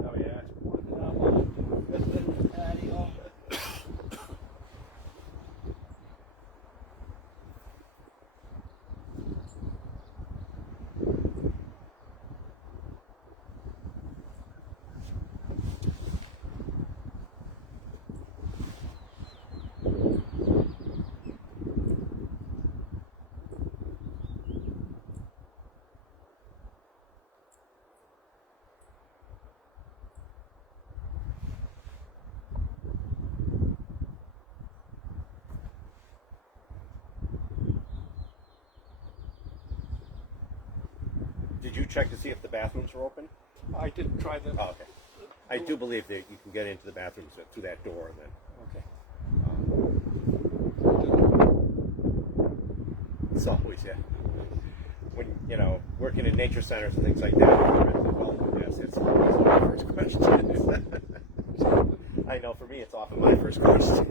Oh yeah. Patio. Did you check to see if the bathrooms were open? I didn't try that. Oh, okay. I do believe that you can get into the bathrooms through that door, and then. It's always, yeah. When, working in nature centers and things like that, yes, it's always my first question. I know for me, it's often my first question.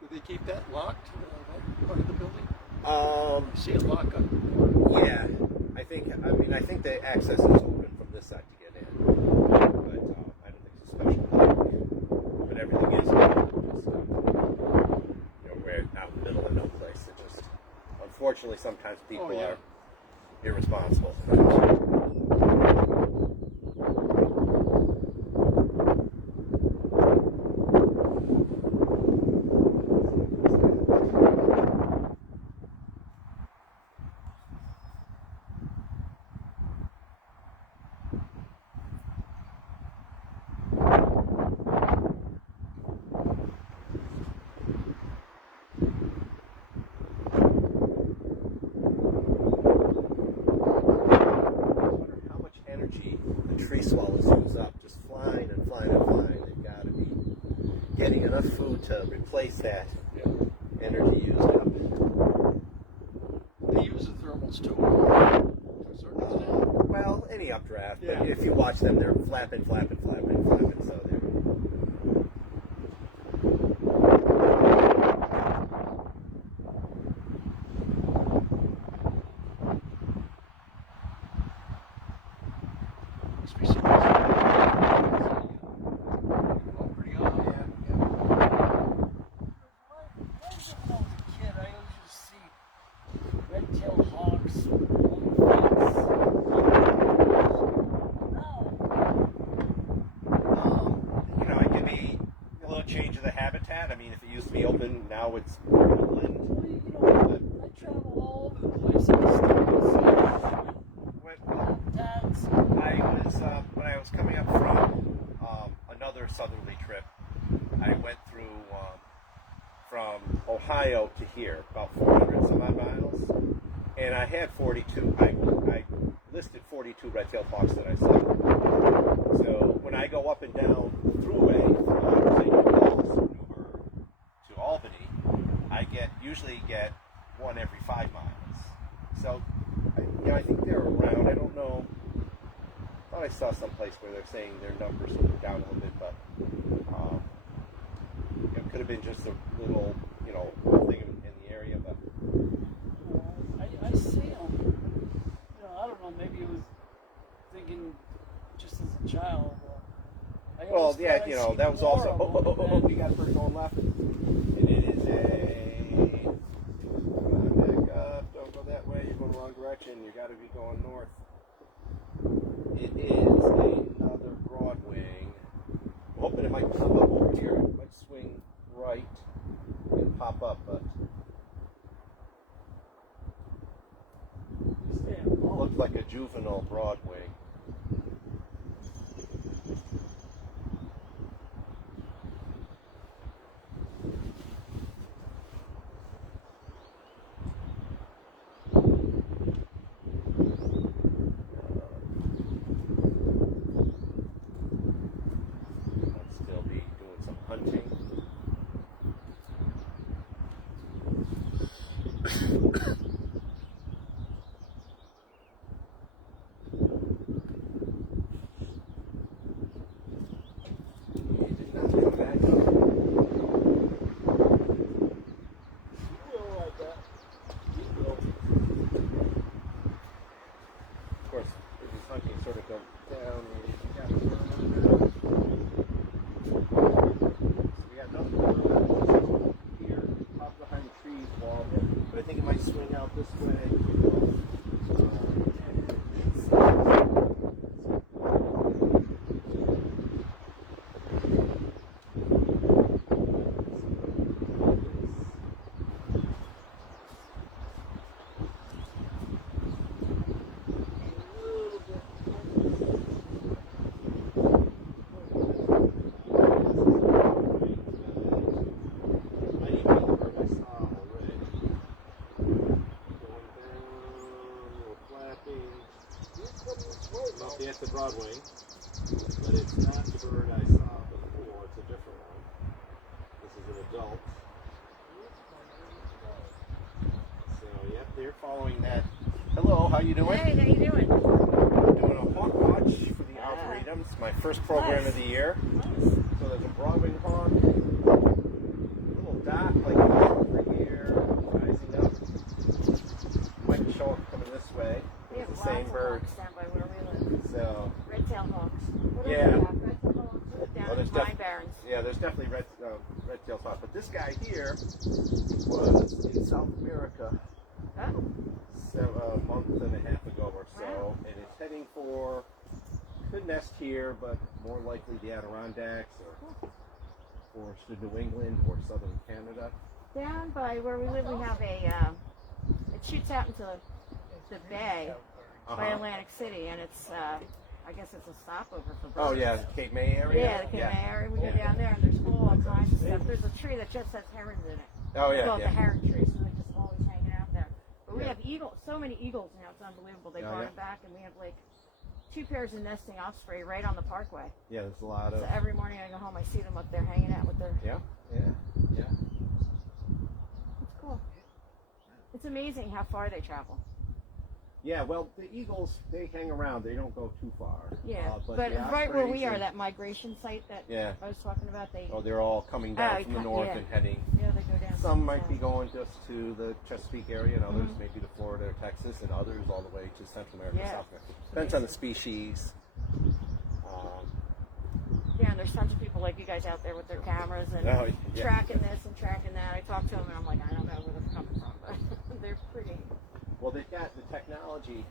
Do they keep that locked, that part of the building? I see a lock on Yeah. I think the access is open from this side to get in. But I don't think it's a special lock. But everything is open. We're out in the middle of no place. It just, unfortunately, sometimes people are irresponsible. Tree swallows use up, just flying and flying and flying. They've got to be getting enough food to replace that energy used up. They use the thermals too, to a certain extent. Well, any updraft, Yeah. but if you watch them, they're flapping, so they're. Must be serious. Well, pretty high. When I was a kid, I always used to see red-tailed hawks on the fence. Now, It can be a little change of the habitat. I mean, if it used to be open, now it's woodland. I travel all over the place. I When I was coming up from another southerly trip, I went through from Ohio to here, about 400 some odd miles, and I had 42. I listed 42 red-tailed hawks that I saw. So when I go up and down the thruway from St. Paul's to Newburgh to Albany, I usually get one every 5 miles. So I think they're around. I don't know. I thought I saw someplace where they're saying their numbers are down a little bit, but it could have been just a little, thing in the area. But I see them. I don't know. Maybe it was thinking just as a child. That was also. Oh, we got a bird going left. And it is come on, back up. Don't go that way. You're going the wrong direction. You got to be going north. It is another Broadwing. I'm hoping it might pop up over here. It might swing right and pop up, but it looks like a juvenile Broadwing. Swing out like the Broadwing, but it's not the bird I saw before. It's a different one. This is an adult. So, yep, they're following that. Hello, how you doing? Hey, how you doing? Doing a hawk watch for the Arboretums. My first program of the year. So there's a Broadwing hawk, a little dot like over here, rising up. Might show up coming this way. We have It's the same lots of bird. hawks down by where we live. So Red-tailed hawks. What else Yeah. do we have? Red-tailed hawks down there's in Pine Barrens. yeah, there's definitely red-tailed hawk. But this guy here was in South America Oh, a month and a half ago or so, Wow. and it's heading for, could nest here, but more likely the Adirondacks or New England or southern Canada. down by where we live, we have it shoots out into the bay by Atlantic City, and it's, I guess it's a stopover for birds. Oh yeah, the Cape May area. Yeah, the Cape May area. We go down there, and there's all kinds of stuff. There's a tree that just has herons in it. Oh We yeah, call it yeah. the heron tree, so they're just always hanging out there. But we Yeah. have eagles, so many eagles now, it's unbelievable. They Oh, brought yeah. them back, and we have like 2 pairs of nesting osprey right on the parkway. Yeah, there's a lot of. So every morning I go home, I see them up there hanging out with their. Yeah. It's cool. It's amazing how far they travel. Yeah, well, the eagles, they hang around. They don't go too far. Yeah, but but the right where we ospreys are, that migration site that Yeah. I was talking about, they they're all coming down Oh, from the yeah. north and heading. yeah they go down. Some south. might be going just to the Chesapeake area, and others Mhm. maybe to Florida or Texas, and others all the way to Central America, Yeah. South America. Depends on the species. Yeah, and there's tons of people like you guys out there with their cameras and Oh, yeah. tracking this and tracking that. I talk to them and I'm like, I don't know where they're coming from, but they're pretty. Well, they've got the technology.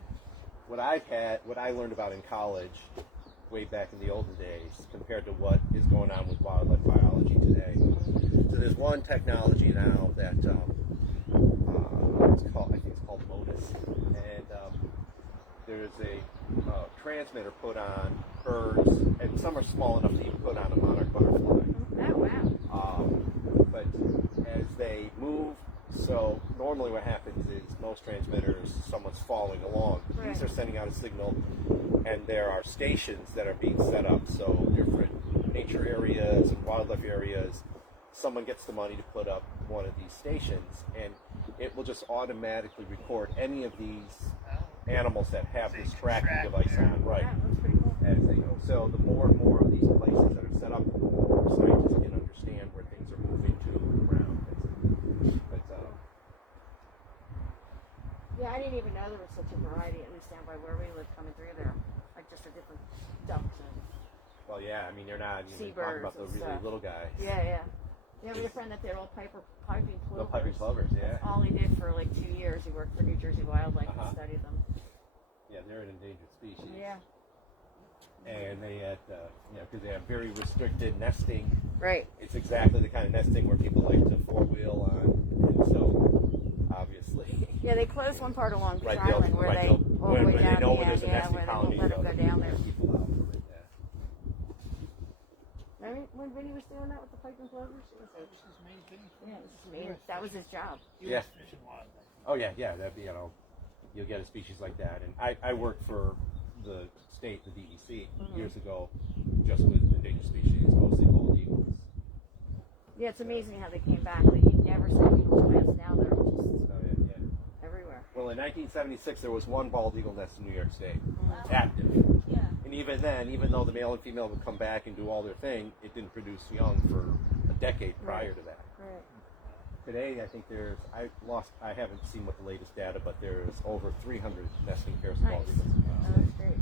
What I learned about in college, way back in the olden days, compared to what is going on with wildlife biology today. So there's one technology now that it's called, I think it's called MODIS, and there's a transmitter put on birds, and some are small enough that you can put on a monarch butterfly. Oh wow. But as they move, so normally what happens is most transmitters, someone's following along. Right. These are sending out a signal, and there are stations that are being set up. So different nature areas and wildlife areas, someone gets the money to put up one of these stations, and it will just automatically record any of these animals that have this tracking device on. Right. Yeah, that's pretty cool. As they go. So the more and more of these places that are set up, the more scientists can understand where things are moving to around. But, Yeah, I didn't even know there was such a variety, at least down by where we live, coming through there. Like just a different ducks and well, yeah, I mean, they're not even talking Seabirds about the and really stuff. little guys. yeah. We have a friend that did all piping plovers. The piping plovers, yeah. That's all he did for like 2 years. He worked for New Jersey Wildlife and Uh-huh. studied them. Yeah, they're an endangered species. Yeah. And they had, because they have very restricted nesting. Right. It's exactly the kind of nesting where people like to four-wheel on. And so, obviously. Yeah, they closed one part along Beach Right, Island where they all the way when down they know the where there's end, a nesting where they colony, won't let them go down there. People out from it, yeah. Remember when Vinny was doing that with the piping plovers? That was his main thing. Yeah, it was his main, that was his job. Yeah. Fish and wildlife. Oh yeah, that'd be, you'll get a species like that. And I worked for the state, the DEC, years ago, just with endangered species, mostly bald eagles. Yeah, it's amazing how they came back. Like you never saw eagles last. Now they're just So yeah. everywhere. Well, in 1976, there was one bald eagle nest in New York State, active. Yeah. And even then, even though the male and female would come back and do all their thing, it didn't produce young for a decade prior to that. Right. Today, I think I haven't seen what the latest data, but there's over 300 nesting pairs of Nice. bald eagles. Oh, that's great.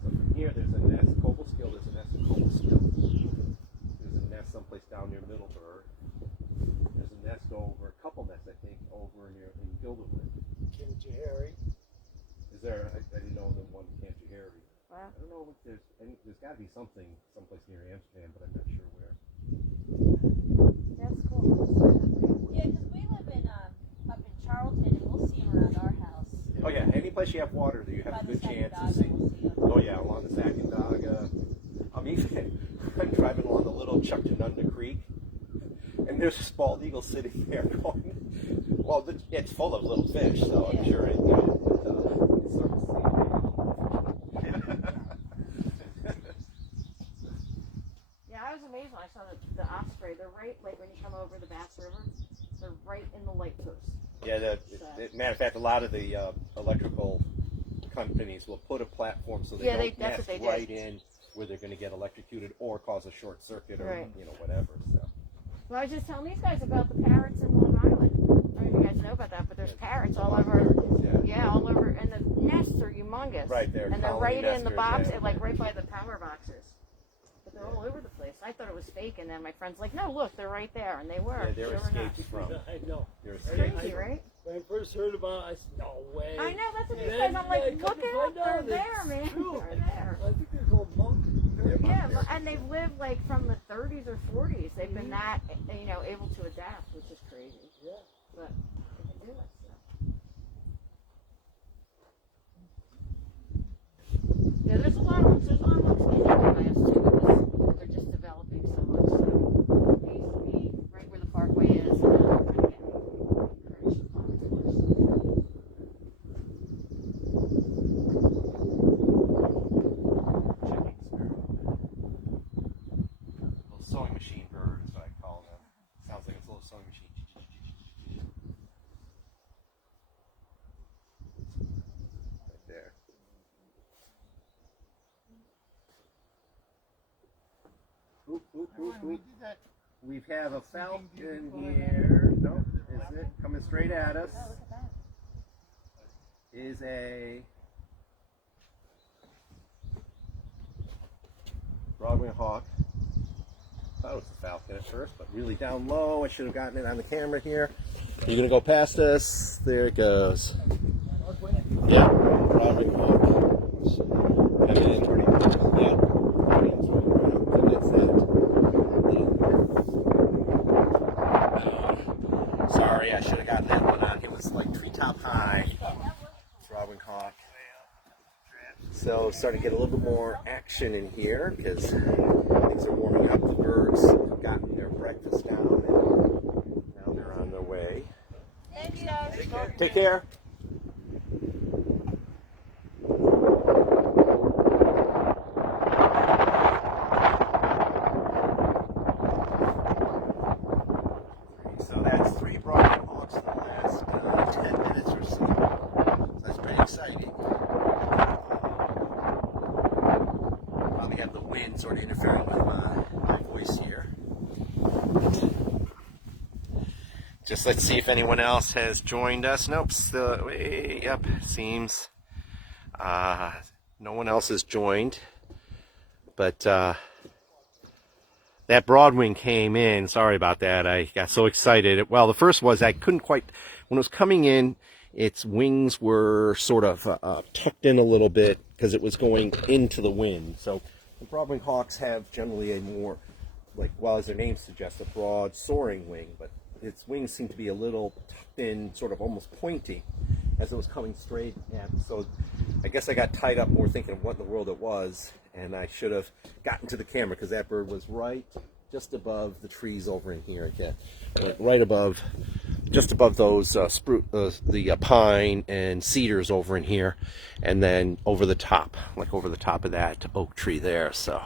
So from here, there's a nest, Cobleskill, there's a nest in Cobleskill. There's a nest someplace down near Middleburg. There's a nest over, a couple nests, I think, over near in Gilderwood. Harry. Is there, I didn't know the one in Camp Harry. Wow. I don't know if there's got to be something someplace near Amsterdam, but I'm not sure where. That's cool. Yeah, because we live in up in Charlton, and we'll see them around our house. Oh yeah, any place you have water, you have By a the good chance Sacandaga, to see. we'll see 'em. Oh yeah, along the Sacandaga. I'm driving along the little Chuctanunda Creek, and there's this bald eagle sitting there going, well, it's full of little fish, so I'm sure it's sort of right, like when you come over the Bass River, they're right in the light post. Yeah, matter of fact, a lot of the electrical companies will put a platform so they Yeah, don't that's nest what they right did. in where they're going to get electrocuted or cause a short circuit or Right. whatever. So. Well, I was just telling these guys about the parrots in Long Island. I don't know if you guys know about that, but there's parrots all over. Yeah, all over, and the nests are humongous. Right there, and they're colony right in the nesters, box, yeah. like right by the power boxes. But they're all over the place. I thought it was fake, and then my friend's like, "No, look, they're right there," and they were. Yeah, they're Sure enough. escapes from. I know. They're It's escapes. crazy, right? When I first heard about it, I said, no way. I know, that's what And these then, guys, I'm like, yeah, look come to it up, find they're out, there, it's man. true. They're there. I think they're called monk. Yeah, and they've lived like from the 30s or 40s. They've been that, able to adapt, which is crazy. Yeah. But they can do it. So. Yeah, there's a lot of them getting too because they're just developing so much. So they used to be right where the parkway is, and now they're kind of getting encouraged to come towards. Little sewing machine bird is what I call them. Sounds like it's a little sewing machine. Right there. Oop, oop, oop, oop. We have a falcon here. Nope, is it coming straight at us? Oh, look at that. Is a Broadway hawk. Thought it was a falcon at first, but really down low. I should have gotten it on the camera here. You're gonna go past us. There it goes. Yeah, Broadway hawk. And then, yeah, and that's it. Sorry, I should have gotten that one on. It was like treetop high. Broadway hawk. So starting to get a little bit more action in here because things are warming up. The birds have gotten their breakfast down and now they're on their way. Thank you guys. Take care. So that's 3 Broadway hawks in the last 10 minutes or so. So that's pretty exciting. Probably have the wind sort of interfering with my voice here. Just let's see if anyone else has joined us. Nope, still way up. Seems no one else has joined. But that broadwing came in. Sorry about that. I got so excited. Well, the first was I couldn't quite, when it was coming in, its wings were sort of tucked in a little bit because it was going into the wind. So the broadwing hawks have generally a more, like, well, as their name suggests, a broad soaring wing, but its wings seem to be a little tucked in, sort of almost pointy as it was coming straight at. So I guess I got tied up more thinking of what in the world it was, and I should have gotten to the camera because that bird was right just above the trees over in here again, right above, just above those the pine and cedars over in here, and then over the top, like over the top of that oak tree there. So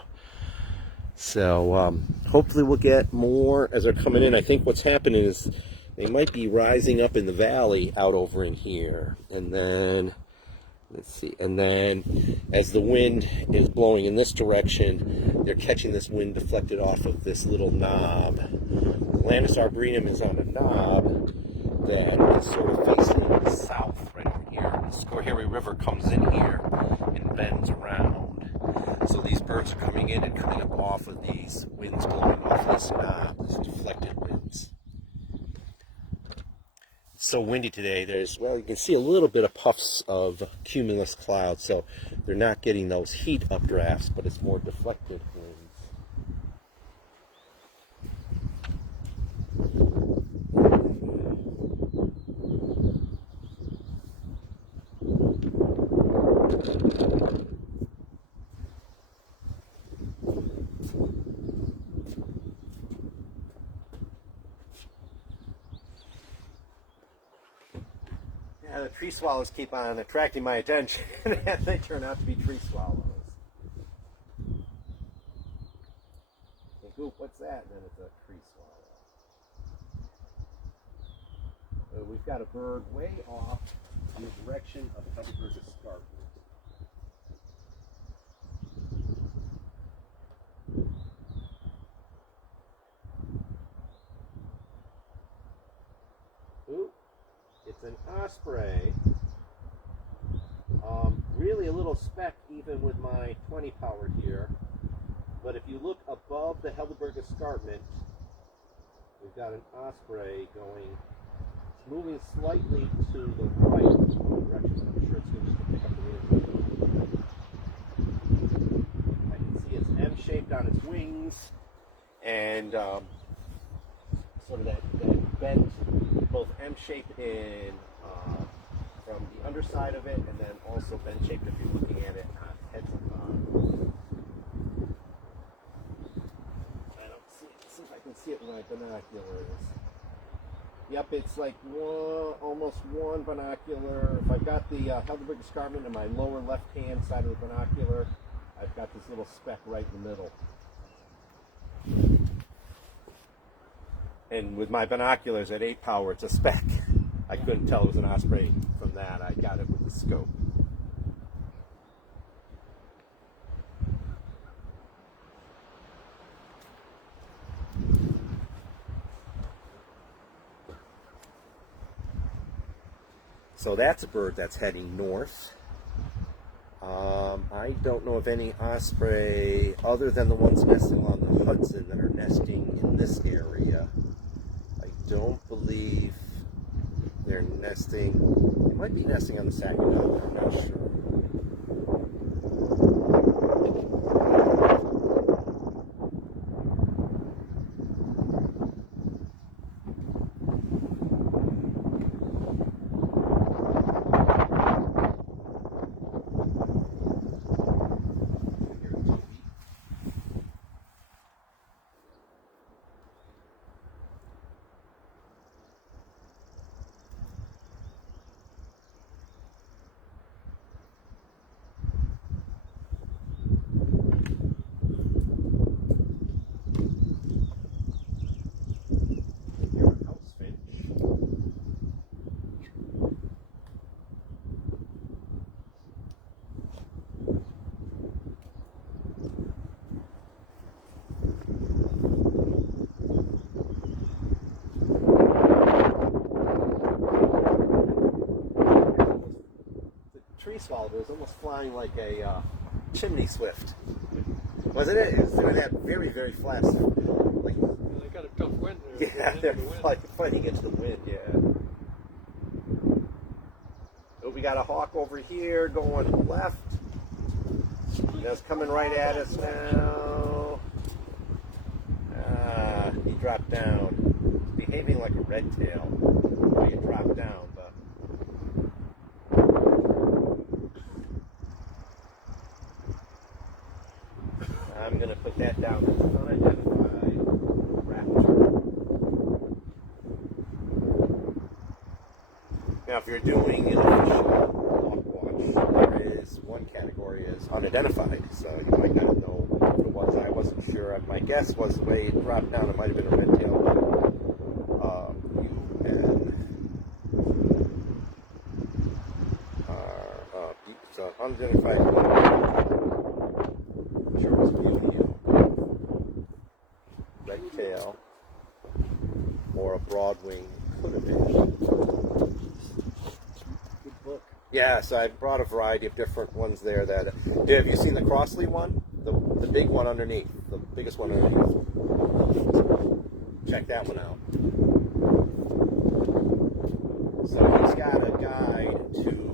hopefully we'll get more as they're coming in. I think what's happening is they might be rising up in the valley out over in here, and then let's see, and then as the wind is blowing in this direction, they're catching this wind deflected off of this little knob. Landis arboretum is on a knob that is sort of facing south right over here. The Schoharie River comes in here and bends around. So these birds are coming in and coming up off of these winds blowing off this knob, these deflected winds. It's so windy today. You can see a little bit of puffs of cumulus clouds, so they're not getting those heat updrafts, but it's more deflected winds. Yeah, the tree swallows keep on attracting my attention, and they turn out to be tree swallows. Think, oop, what's that? And then it's a tree swallow. we've got a bird way off in the direction of the Helderberg escarpment. Ooh, it's an osprey. Really a little speck even with my 20 power here. But if you look above the Helderberg escarpment, we've got an osprey going. It's moving slightly to the right direction. I'm sure it's going to pick up the wind. I can see it's M-shaped on its wings, and sort of that bent, both M-shaped in from the underside of it, and then also bend-shaped if you're looking at it on heads and I don't see it. See if I can see it with my binoculars. Yep, it's like almost one binocular. If I've got the Helderberg escarpment in my lower left-hand side of the binocular, I've got this little speck right in the middle. And with my binoculars at 8 power, it's a speck. I couldn't tell it was an osprey from that. I got it with the scope. So that's a bird that's heading north. I don't know of any osprey other than the ones nesting along the Hudson that are nesting in this area. I don't believe they're nesting. They might be nesting on the Saginaw, I'm not sure. Swallow, it was almost flying like a chimney swift, wasn't it? It was doing that very, very fast. Like, They got a tough wind there. yeah, they're fighting against the wind. Yeah. Oh, we got a hawk over here going left. That's coming right at us now. He dropped down. He's behaving like a red tail. He dropped down, but. I'm going to put that down as unidentified raptor. Now, if you're doing an official hawk watch, there is one category is unidentified, so you might not know what it was. I wasn't sure. My guess was the way it dropped down, it might have been a red tail. So unidentified. Sure was red tail or a broadwing could have been. Good book. Yeah, so I brought a variety of different ones there. That have you seen the Crossley one? The big one underneath, the biggest one underneath. Check that one out. So he's got a guide to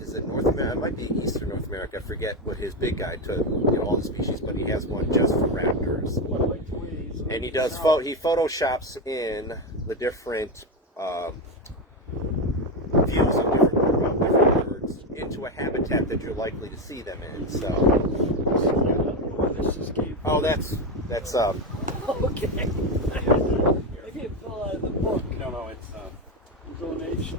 is it North America? It might be Eastern North America. I forget what his big guide to all the species, but he has one just for raptors. And he does he photoshops in the different views of different birds into a habitat that you're likely to see them in. So, oh, that's Okay. Maybe it fell out of the book. no, it's Donation.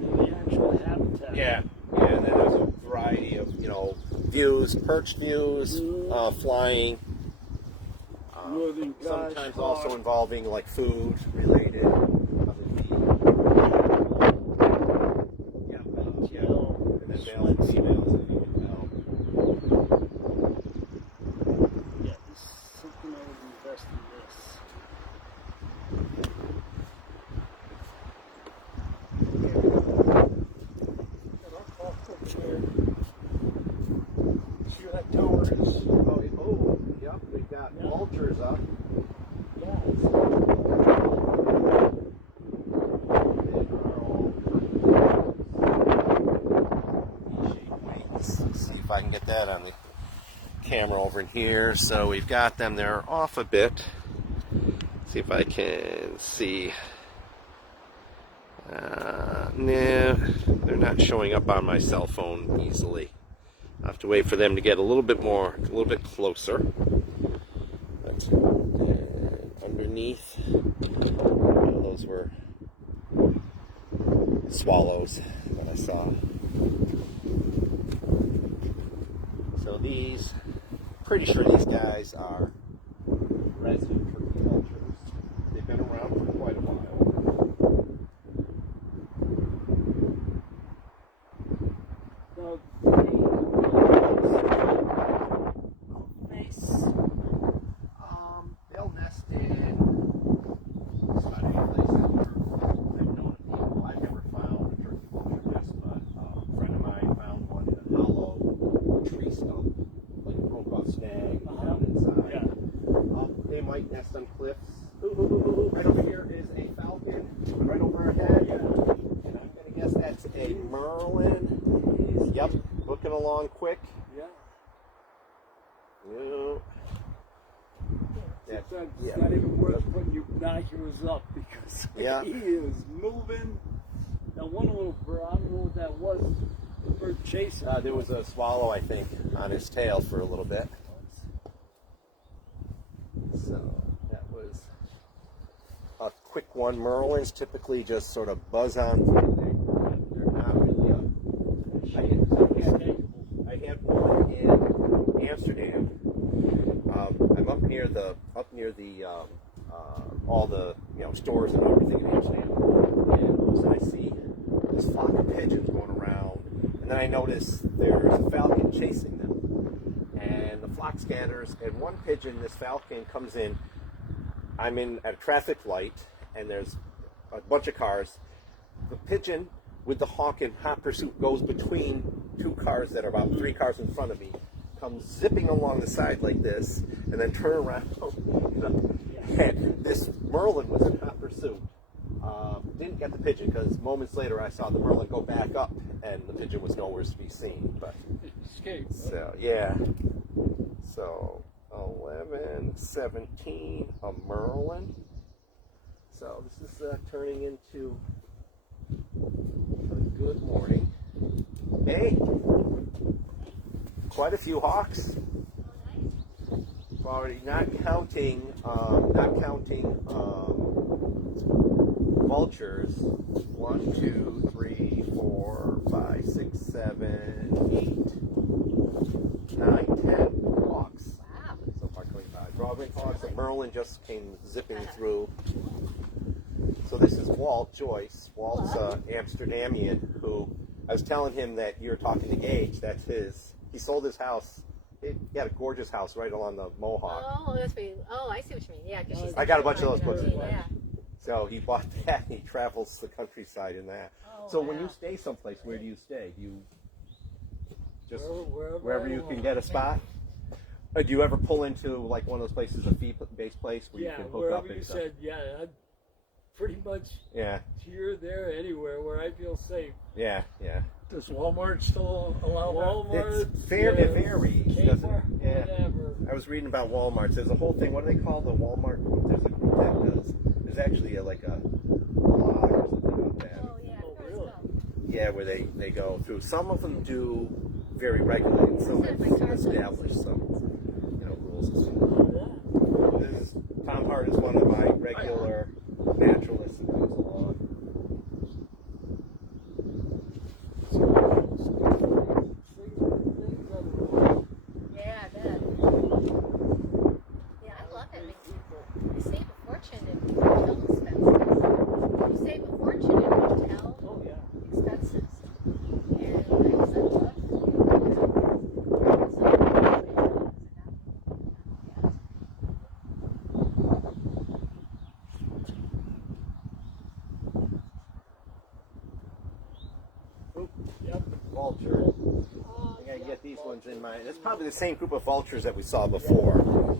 The actual habitat. yeah, and then there's a variety of views, perched views, flying. Northern gosh, sometimes also hawk. involving like food related. Yeah, and then males and females, if you can tell. Yeah, this is something I would invest in this. Got our hawk over there. See where that tower is? Oh, yep, we've got vultures up. Yeah, See if I can get that on the camera over here. So we've got them, they're off a bit. See if I can see. No, they're not showing up on my cell phone easily. I have to wait for them to get a little bit closer. But, and underneath, those were swallows that I saw. So these, pretty sure these guys are resident turkey vultures. They've been around for quite a while. They'll nest in just about any place on Earth. I've known of people. I've never found a turkey vulture nest, but a friend of mine found one in a hollow tree stump, like a broke off snag down inside. They might nest on cliffs. Right over here is a falcon, right over our head. And I'm going to guess that's a merlin. Yep, looking along quick. yeah. Yeah. It's not even worth putting your binoculars up because Yeah. he is moving. Now, one little bird, I don't know what that was. The bird chasing. There was a swallow, I think, on his tail for a little bit. So that was a quick one. Merlins typically just sort of buzz on through. They're not really I had one in Amsterdam. I'm up near the all the stores and everything in Amsterdam, and so I see this flock of pigeons going around, and then I notice there's a falcon chasing them, and the flock scatters, and one pigeon, this falcon comes in. I'm in at a traffic light, and there's a bunch of cars. The pigeon with the hawk in hot pursuit goes between two cars that are about 3 cars in front of me, comes zipping along the side like this, and then turn around. And this merlin was in hot pursuit. Didn't get the pigeon because moments later I saw the merlin go back up, and the pigeon was nowhere to be seen. But Escape. so yeah, so 11:17 a merlin. So this is turning into a good morning. Hey, quite a few hawks. Already, not counting vultures. 1, 2, 3, 4, 5, 6, 7, 8, 9, 10 hawks. Wow. So far, 25. Broadwing hawks. And Merlin just came zipping through. So this is Walt Joyce. Walt's Amsterdamian who, I was telling him that you're talking to Gage. That's his. He sold his house. He had a gorgeous house right along the Mohawk. Oh, that's pretty. Oh, I see what you mean. Yeah, because she's. I got a bunch of those books. Yeah. So he bought that and he travels the countryside in that. Oh, So when wow. you stay someplace, where do you stay? Do you just Wherever wherever I you can want. get a spot? Or do you ever pull into like one of those places, a fee-based place where Yeah, you can hook wherever up and you stuff? said, yeah, I'd pretty much Yeah, here, there, anywhere where I feel safe. yeah. Does Walmart still allow that? Walmart, It varies, doesn't it? Kmart, Yeah. whatever. I was reading about Walmart. There's a whole thing. What do they call the Walmart group? There's a group that does. There's actually like a blog or something about that. Oh yeah. Oh, I've heard really? so. Yeah, where they go through. Some of them do very regularly, and some have established some rules. This is, Tom Hart is one of my regular naturalists that comes along. Yeah, I bet. Yeah, I love having one's in my. It's probably the same group of vultures that we saw before.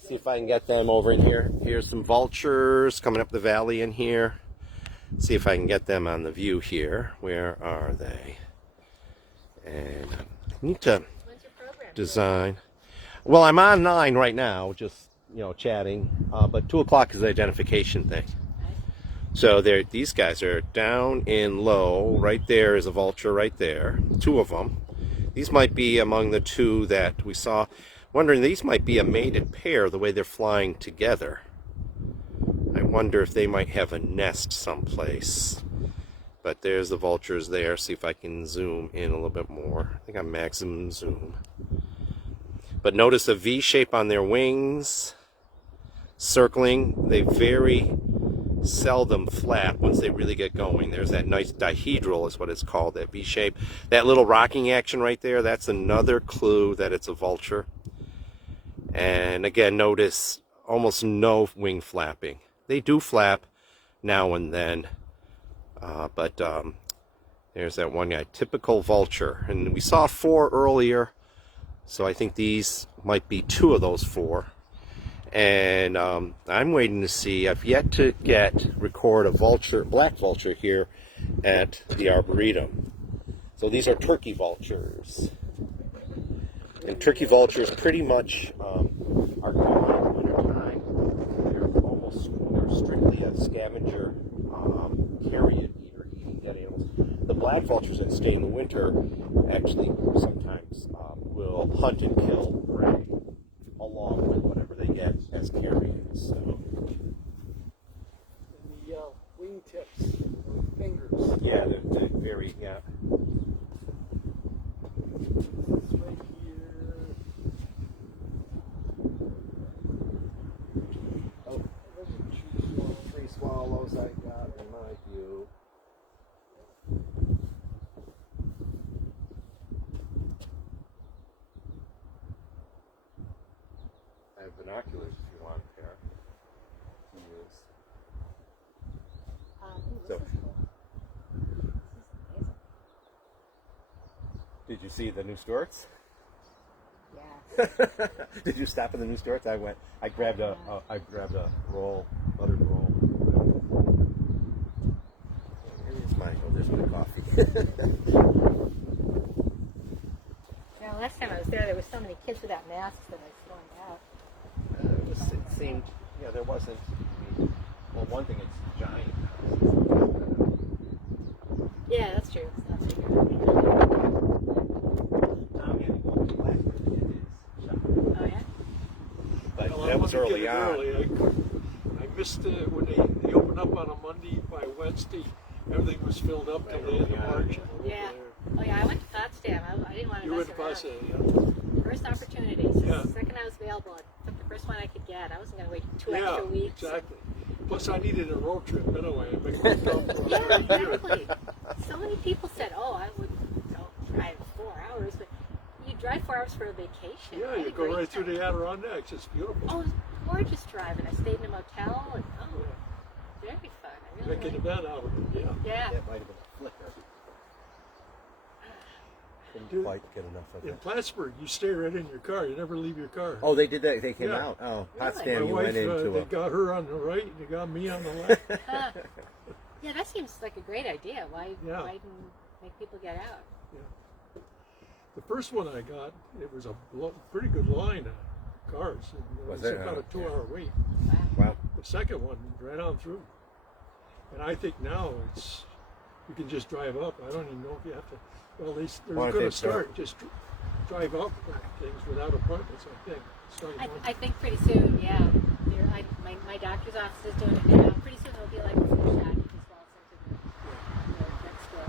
See if I can get them over in here. Here's some vultures coming up the valley in here. See if I can get them on the view here. Where are they? And I need to When's your program? design. Well, I'm online right now, just chatting. But 2 o'clock is the identification thing. So these guys are down in low. Right there is a vulture right there. 2 of them. These might be among the 2 that we saw. Wondering, these might be a mated pair the way they're flying together. I wonder if they might have a nest someplace. But there's the vultures there. See if I can zoom in a little bit more. I think I'm maximum zoom. But notice a V shape on their wings. Circling. They very seldom flap once they really get going. There's that nice dihedral is what it's called, that V shape. That little rocking action right there, that's another clue that it's a vulture. And again, notice almost no wing flapping. They do flap now and then, but there's that one guy, typical vulture. And we saw 4 earlier, so I think these might be 2 of those 4. And I'm waiting to see. I've yet to record a vulture, black vulture here at the Arboretum. So these are turkey vultures. And turkey vultures pretty much are gone in the wintertime. They're strictly a scavenger, carrion eater, eating dead animals. The black vultures that stay in the winter actually sometimes will hunt and kill prey along with whatever they get as carrions. So. And the wingtips, or fingers. Yeah, they're very, yeah. It's right here. Oh, tree swallows I got in my view. I have binoculars if you want a pair to use. So, did you see the new Stewarts? Yeah. Did you stop at the new Stewarts? I grabbed a roll, buttered roll. There's my coffee. Now, last time I was there were so many kids without masks that I thrown out. It seemed, there wasn't. Well, one thing, it's giant. Yeah, that's true. It's not so good. Oh, yeah? But Well, that was wanted to early get it on. early. I missed when they opened up on a Monday. By Wednesday, everything was filled up till the end of March. Yeah. Oh, yeah, I went to Potsdam. I didn't want to You mess went around. past it, yeah. First opportunity. So Yeah. the second I was available, I took the first one I could get. I wasn't going to wait 2 Yeah, extra weeks. exactly. Plus, I needed a road trip anyway. I make it up for Yeah, a year. exactly. So many people said, "Oh, I wouldn't drive 4 hours," but you drive 4 hours for a vacation. Yeah, I had you a go great right through time. the Adirondacks. It's beautiful. Oh, it was gorgeous driving. I stayed in a motel, and very fun. I really Making liked the bed out of it. Yeah. Yeah. That might have been a flicker. Couldn't Dude, quite get enough of In it. Plattsburgh, you stay right in your car. You never leave your car. Oh, they did that. They came Yeah. out. Oh, Really? Potsdam. My You wife, went into they a. got her on the right, and they got me on the left. Yeah, that seems like a great idea. Why didn't make people get out? The first one I got, it was a pretty good line of cars. And it Was was it? about a 2-hour wait. Wow. The second one, right on through. And I think now you can just drive up. I don't even know if you have to. Well, they're Why don't going they to start just drive up things without appointments. I think. Starting I Monday. think pretty soon, yeah. My doctor's office is doing it now. Pretty soon it'll be like a flu shot. You just waltz into the next door.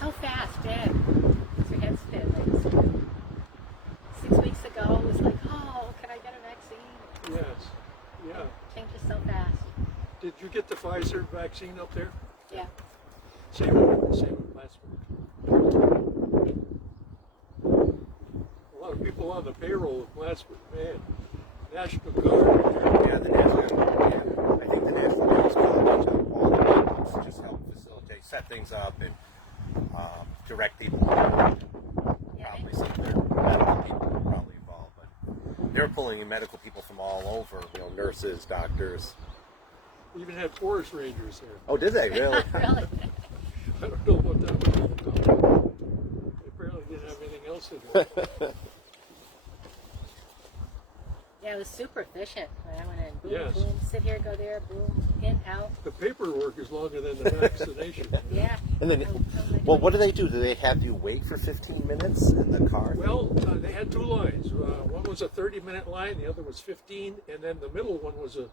So fast, Dad. Makes your head spin. Like 6 weeks ago, it was like, oh, can I get a vaccine? Yes. Yeah. Changes so fast. Did you get the Pfizer vaccine up there? Yeah. Same with Plattsburgh. A lot of people on the payroll of Plattsburgh, man. National Guard. Yeah, the National. Yeah, I think the National Guard College on all the maintenance to just help facilitate, set things up, and direct people. Yeah, Probably something. medical people were probably involved, but they were pulling in medical people from all over, you know, nurses, doctors. We even had forest rangers there. Oh, did they really? Really? I don't know what that was all about. They apparently didn't have anything else to do. Yeah, it was super efficient. I went in, boom, Yes. boom, sit here, go there, boom, in, out. The paperwork is longer than the vaccination. Yeah. And then, well, what do they do? Do they have you wait for 15 minutes in the car? Well, they had two lines. One was a 30-minute line, the other was 15, and then the middle one was a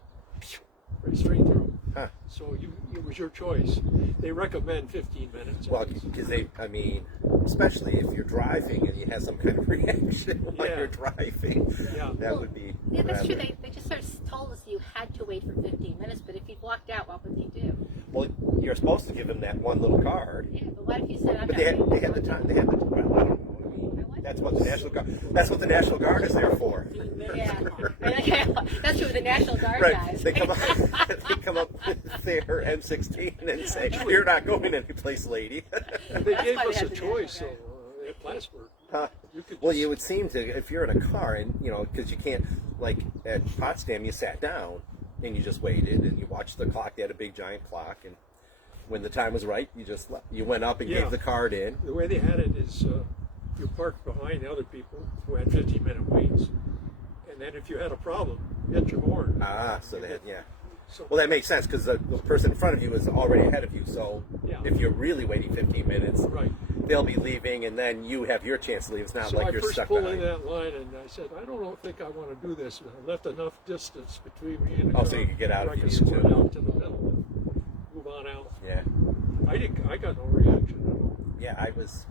right straight through. Huh. So it was your choice. They recommend 15 minutes. Well, because I mean, especially if you're driving and you have some kind of reaction while Yeah. you're driving, Yeah. that would be. Yeah, that's true. rather- They just sort of told us you had to wait for 15 minutes, but if you walked out, what would they do? Well, you're supposed to give them that one little card. Yeah, but what if you said, I'm But not they waiting had the for time. They had the. Well, I don't know. I mean, that's what the National Guard. That's what the National Guard is there for. Yeah, that's true with the National Guard Right. guys. They come up. They come up with their M16 and say, "You're not going anyplace, lady." And they gave why they us a had the choice National at Plattsburgh. Huh. You could Well, just- you would seem to, if you're in a car and, you know, because you can't, like at Potsdam, you sat down and you just waited and you watched the clock. They had a big giant clock, and when the time was right, you went up and Yeah. gave the card in. The way they had it is you parked behind the other people who had 15-minute waits. And then if you had a problem, you hit your horn. Ah, so they had, yeah. So, Well, that makes sense because the person in front of you is already ahead of you. So Yeah. if you're really waiting 15 minutes, right. they'll be leaving, and then you have your chance to leave. It's not So like I you're first stuck pulled behind. in that line and I said, I don't think I want to do this. I left enough distance between me and the Oh, car so you could get out where I if you could needed square to. out to the middle and move on out. Yeah, I got no reaction at all. yeah. I was.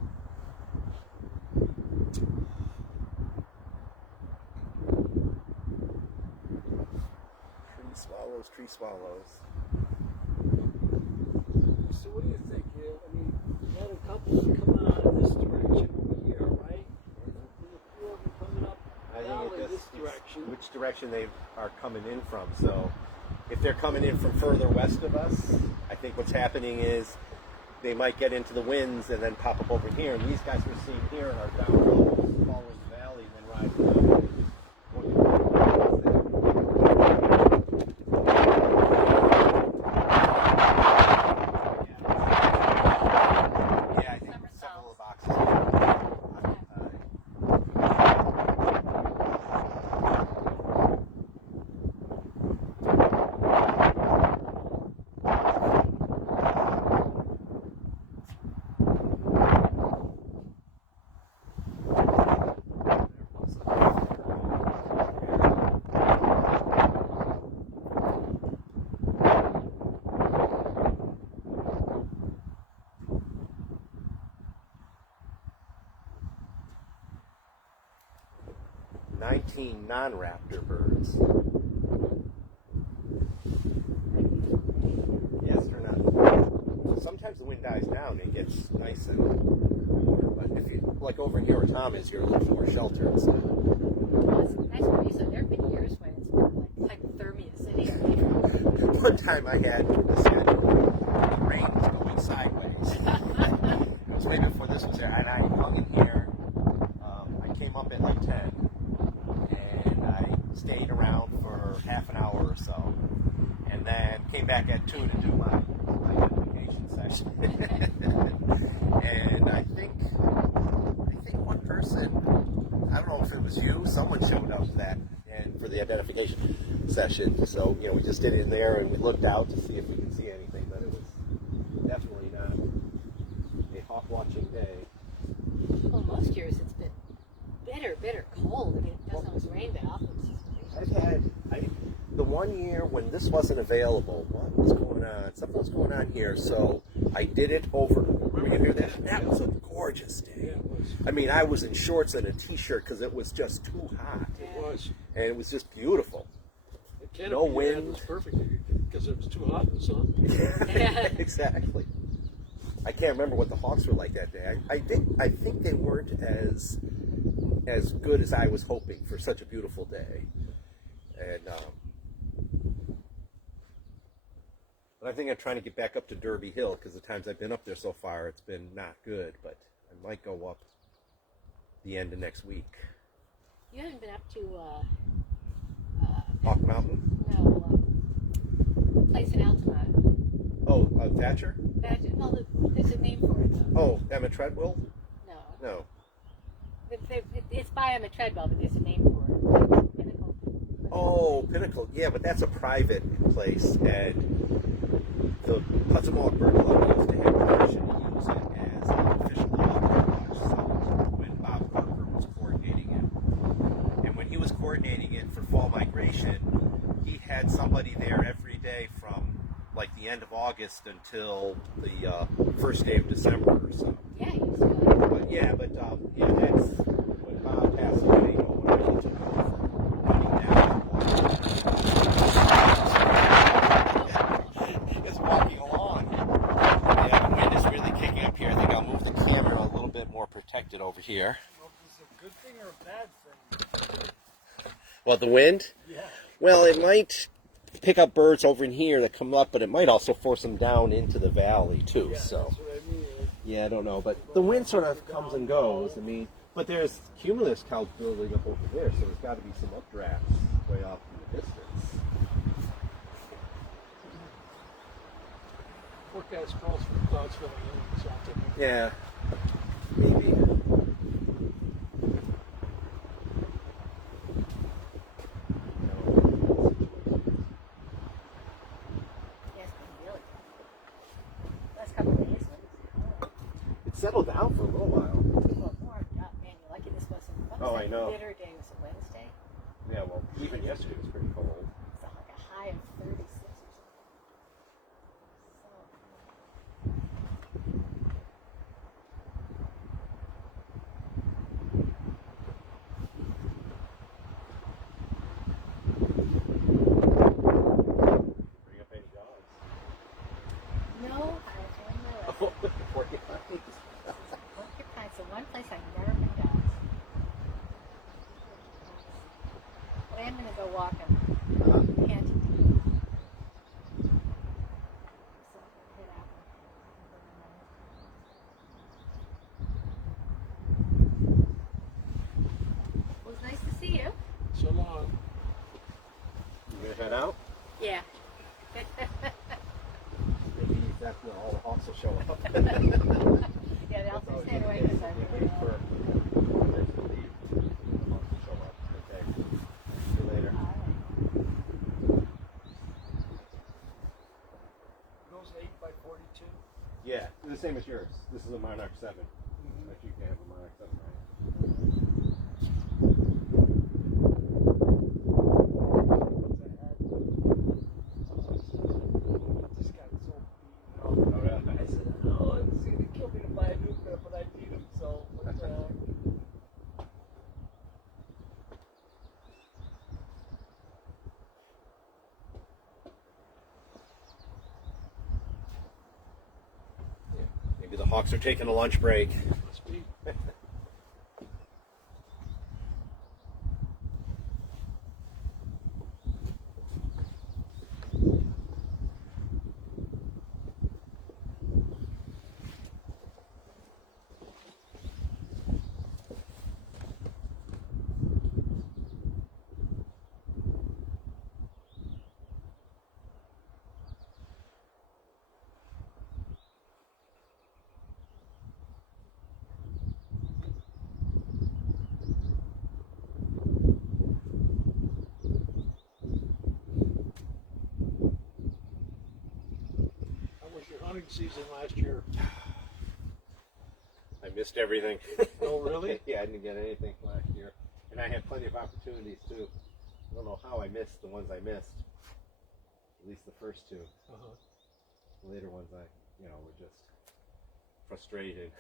Tree swallows. So what do you think? You, I mean, you had a couple come out of this direction over here, right? And a few of them coming up valley this direction. Which direction they are coming in from. So if they're coming in from further west of us, I think what's happening is they might get into the winds and then pop up over here. And these guys we're seeing here are down road, following the valley, and then riding down. Yeah, I think several of the boxes. Non-raptor birds. Yes, they're not. Sometimes the wind dies down and it gets nice and warm. But if you, like over here where Tom is, you're a little more sheltered. So. Well, it's nice for me. So there have been years when it's been like hypothermia sitting here. One time I had a schedule, the rain was going sideways. It was way before this was there, and I hung in here. I came up at like 10, and I stayed around for half an hour or so, and then came back at 2 to do my identification session. And I think one person, I don't know if it was you, someone showed up and for the identification session. So, you know, we just did it in there and we looked out to see if we could see anything, but it was definitely not a hawk watching day. Well, most years it's been bitter cold. I mean, it doesn't always rain that often. The one year when this wasn't available, what was going on? Something was going on here, so I did it over. Remember you hear that? That was a gorgeous day. Yeah, it was. I mean, I was in shorts and a t-shirt because it was just too hot. It was. And it was just beautiful. The canopy No you had wind. was perfect because it was too hot in the sun. Exactly. I can't remember what the Hawks were like that day. I think they weren't as good as I was hoping for such a beautiful day. And but I think I'm trying to get back up to Derby Hill because the times I've been up there so far, it's been not good. But I might go up. the end of next week. You haven't been up to Hawk Mountain? no place in Altamont. Oh, Thatcher? No, there's a name for it though. Oh, Emma Treadwell? No, No. it's by on the treadmill, but there's a name for it. Pinnacle. Oh, Pinnacle. Yeah, but that's a private place, and the Hudson Walk Bird Club used to have permission to use it as an official bird watch site when Bob Parker was coordinating it. And when he was coordinating it for fall migration, he had somebody there every day from like the end of August until the first day of December or so. Yeah, you used to go. But yeah, that's when Bob passed away. When I took over running down. It's walking along. Yeah, the wind is really kicking up here. I think I'll move the camera a little bit more protected over here. Well, is this a good thing or a bad thing? Well, the wind? Yeah. Well, it might pick up birds over in here that come up, but it might also force them down into the valley too. Yeah, So. that's what I mean. Yeah, I don't know, but the wind sort of comes and goes. I mean, but there's cumulus clouds building up over there, so there's got to be some updrafts way off in the distance. Forecast calls for clouds filling in this afternoon. Yeah, maybe. Yeah, it's been really tough. Last couple of days. It settled down for a little while. Well, more, God, man, you're lucky this wasn't. What was Oh, that I know. bitter day? Was it Wednesday? Yeah, well, even yesterday was pretty cold. It's like a high of 36 or something. Bring up any dogs? So, no, I was on my list. Oh, porcupines. Porcupines, the one place I've never been dogs. But I am going to go walk them. Can't. So I'm going to head out. Well, it's nice to see you. So long. You gonna head out? Yeah. Maybe that's when all the hawks will show up. Yeah, they'll That's always stay away the case. because You wait for others to leave. The hawks will show up. Okay. See you later. Those 8x42. Yeah, the same as yours. This is a Monarch 7. But you can have a Monarch 7, right? Just got so beaten up. Oh, really? I said, oh, it's going to kill me to buy a new pair, but I beat him, so. Maybe the hawks are taking a lunch break. Must be. How was your hunting season last year? I missed everything. Oh, really? Yeah, I didn't get anything last year. And I had plenty of opportunities, too. I don't know how I missed the ones I missed. At least the first two. Uh-huh. The later ones, were just frustrated.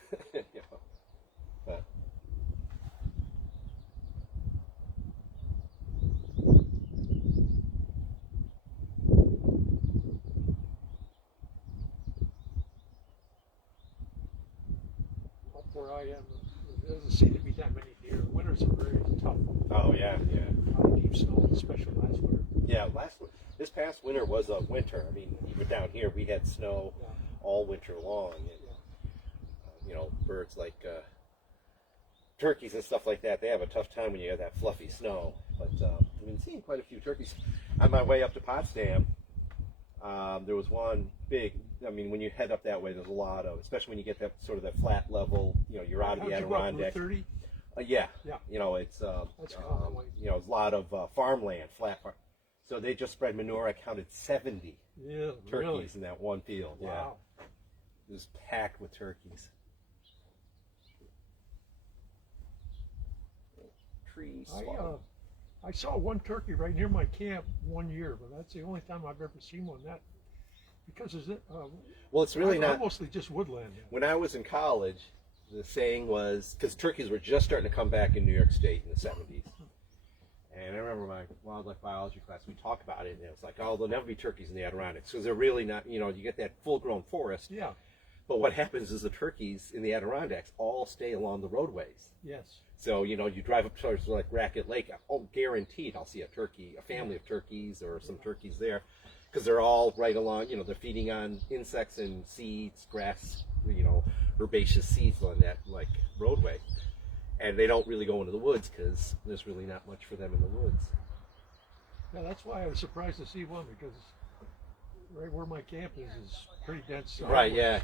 But Up where I am, there doesn't seem to be that many deer. Winters are very tough. oh yeah. Deep snow, especially last winter. Yeah, this past winter was a winter. I mean, even down here, we had snow Yeah. all winter long. And, birds like turkeys and stuff like that, they have a tough time when you have that fluffy snow. But I've been seeing quite a few turkeys. On my way up to Potsdam, there was one big, I mean, when you head up that way, there's a lot of, especially when you get that sort of that flat level, you know, you're out of the Adirondack. 30? Yeah. Yeah. You know, it's, That's common. you know, it's a lot of farmland, flat farm. So they just spread manure. I counted 70 Yeah, turkeys really? in that one field. Yeah. Wow. It was packed with turkeys. Trees. I saw one turkey right near my camp one year, but that's the only time I've ever seen one. That because is it? Well, it's really not. Mostly just woodland. When I was in college, the saying was, because turkeys were just starting to come back in New York State in the 70s. And I remember my wildlife biology class, we talked about it, and it was like, oh, there'll never be turkeys in the Adirondacks, because they're really not, you know, you get that full-grown forest. Yeah. But what happens is the turkeys in the Adirondacks all stay along the roadways. Yes. So, you know, you drive up towards like Racket Lake, oh, guaranteed I'll see a turkey, a family of turkeys or some turkeys there, because they're all right along, you know, they're feeding on insects and seeds, grass, you know, herbaceous seeds on that, like, roadway. And they don't really go into the woods because there's really not much for them in the woods. Yeah, that's why I was surprised to see one, because right where my camp is pretty dense. Right, yeah.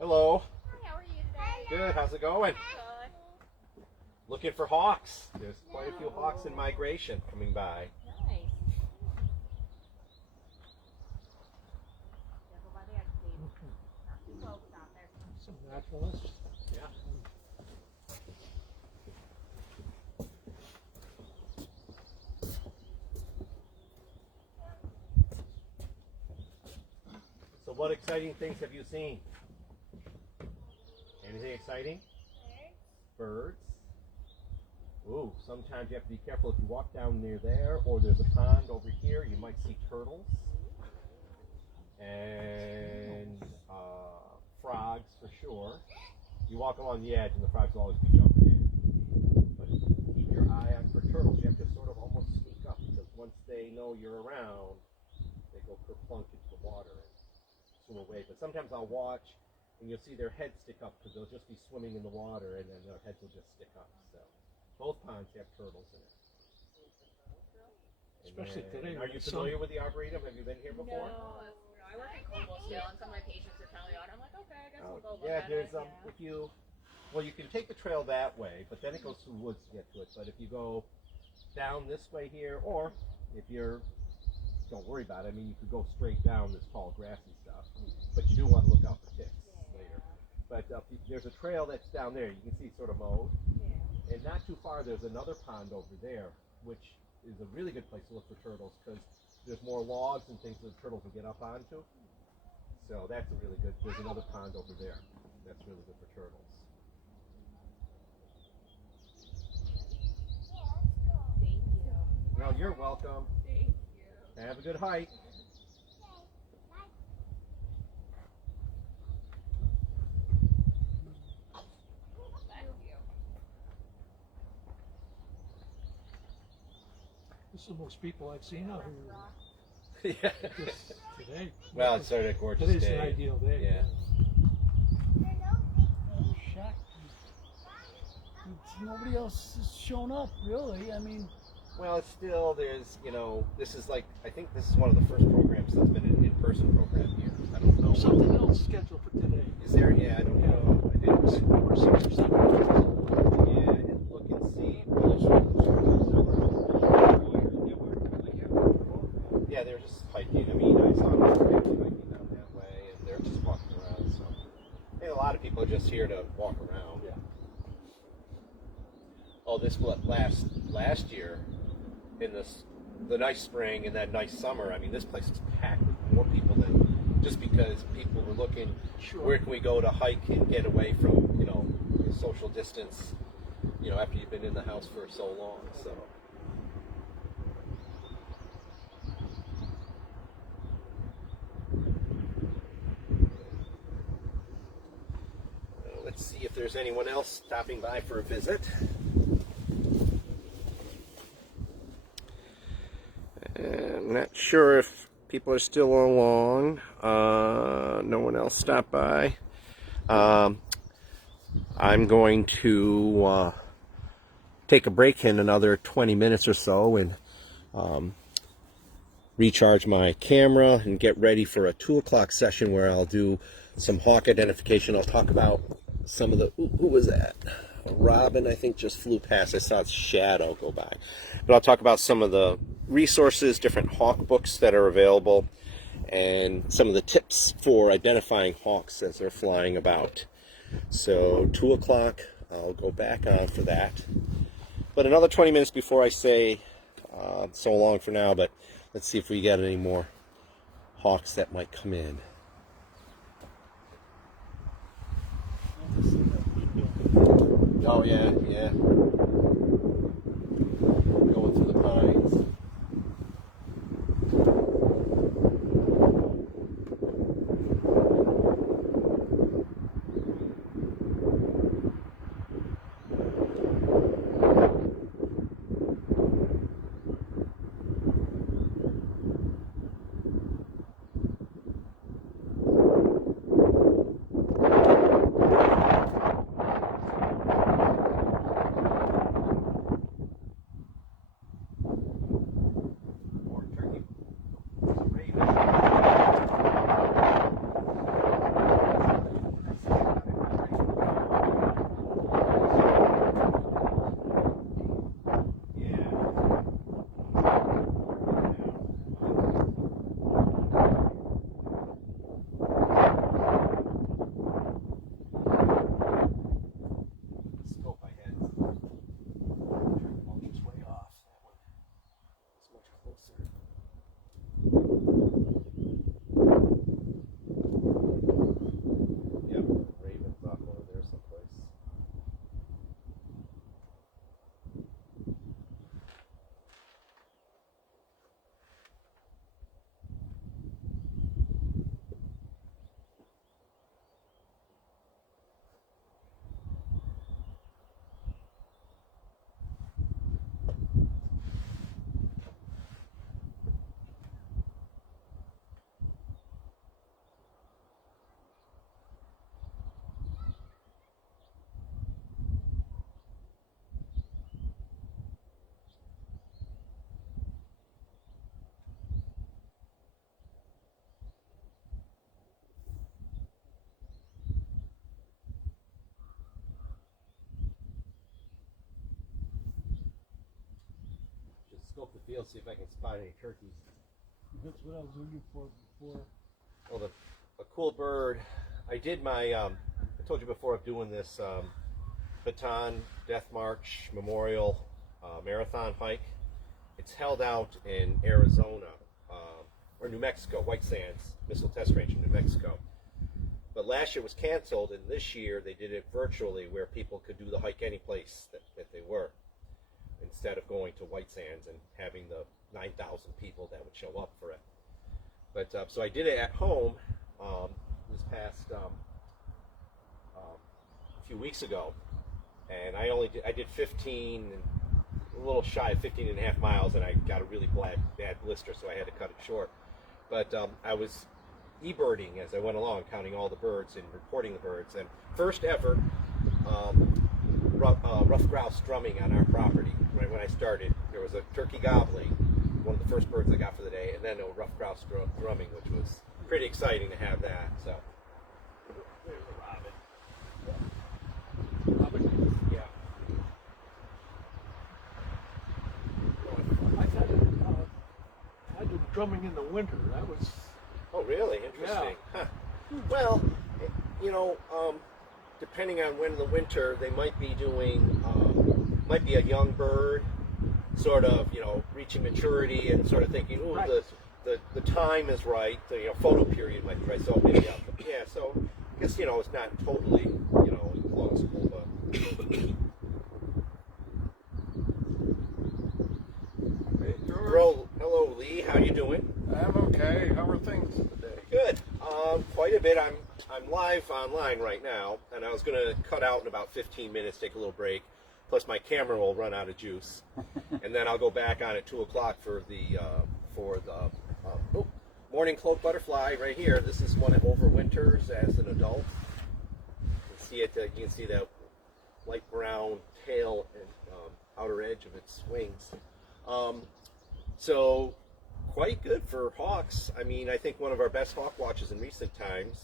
Hello. Hi, how are you today? Good, how's it going? Good. Looking for hawks. There's quite a few hawks in migration coming by. Nice. Careful by the exit. Not too close out there. Some naturalists. Yeah. So what exciting things have you seen? Anything exciting? Birds. Ooh, sometimes you have to be careful if you walk down near there, or there's a pond over here, you might see turtles. And frogs for sure. You walk along the edge and the frogs will always be jumping in. But keep your eye on for turtles. You have to sort of almost sneak up, because once they know you're around, they go kerplunk into the water and swim away. But sometimes I'll watch and you'll see their heads stick up, because they'll just be swimming in the water and then their heads will just stick up. So both ponds have turtles in it. Especially today. Are you familiar with the Arboretum? Have you been here before? No, I work in Cobble Steele, and some of my patients are telling me about it. I'm like, okay, I guess we'll go look Yeah, at there's it. if you, well, you can take the trail that way, but then it goes through woods to get to it. But if you go down this way here, or if you're, don't worry about it. I mean, you could go straight down this tall grassy stuff, but you do want to look out for ticks later. But there's a trail that's down there. You can see sort of mowed, and not too far there's another pond over there, which is a really good place to look for turtles, because there's more logs and things that the turtles will get up onto. So that's a really good, there's another pond over there. That's really good for turtles. Thank you. No, you're welcome. Thank you. Have a good hike. Thank you. This is the most people I've seen out here Yeah. just today. Well, it's sort of a gorgeous Today's day. an ideal day. Yeah. I'm shocked. Nobody else has shown up, really. I mean, Well, it's still, there's, you know, this is like, I think this is one of the first programs that's been an in-person program here. I don't know. Something else scheduled for today. Is there? Yeah, I don't know. I didn't, Or 6 or 7. yeah, I didn't look and see. Yeah, they're just hiking. I mean, I saw my family hiking down that way, and they're just walking around. So, and a lot of people are just here to walk around. Yeah. Oh, this last year, in the nice spring and that nice summer. I mean, this place is packed with more people than just because people were looking. Sure. Where can we go to hike and get away from, you know, social distance? You know, after you've been in the house for so long. So. Let's see if there's anyone else stopping by for a visit. I'm not sure if people are still along. No one else stopped by. I'm going to take a break in another 20 minutes or so and recharge my camera and get ready for a 2 o'clock session where I'll do some hawk identification. I'll talk about some of the, who was that? A robin, I think, just flew past. I saw its shadow go by. But I'll talk about some of the resources, different hawk books that are available, and some of the tips for identifying hawks as they're flying about. So 2 o'clock, I'll go back on for that. But another 20 minutes before I say so long for now, but let's see if we get any more hawks that might come in. Oh yeah, yeah. Going through the pines. Scope the field, see if I can spot any turkeys. That's what I was looking for before. Well, a cool bird. I did my, I told you before of doing this Baton Death March Memorial Marathon hike. It's held out in Arizona, or New Mexico, White Sands Missile Test Range in New Mexico. But last year it was canceled, and this year they did it virtually where people could do the hike any place that they were, instead of going to White Sands and having the 9,000 people that would show up for it. But so I did it at home this past a few weeks ago, and I did 15, a little shy of 15 and a half miles, and I got a really bad blister, so I had to cut it short. But I was e-birding as I went along, counting all the birds and reporting the birds, and first ever rough grouse drumming on our property. Right when I started, there was a turkey gobbling, one of the first birds I got for the day, and then a rough grouse drumming, which was pretty exciting to have that. So there's a robin. Robin, yeah. I did drumming in the winter. That was. Oh, really? Interesting. Yeah. Huh. Well, you know, depending on when in the winter, they might be doing, might be a young bird, sort of, you know, reaching maturity and sort of thinking, ooh, Right. the time is right, the photo period might be right. So maybe, yeah. So I guess it's not totally, plausible, but. Hey, George. Hello, Lee. How you doing? I'm okay. How are things today? Good. Quite a bit. I'm live online right now, and I was going to cut out in about 15 minutes, take a little break. Plus, my camera will run out of juice, and then I'll go back on at 2 o'clock for the morning cloak butterfly right here. This is one that overwinters as an adult. You can see it. You can see that light brown tail and outer edge of its wings. So quite good for hawks. I mean, I think one of our best hawk watches in recent times.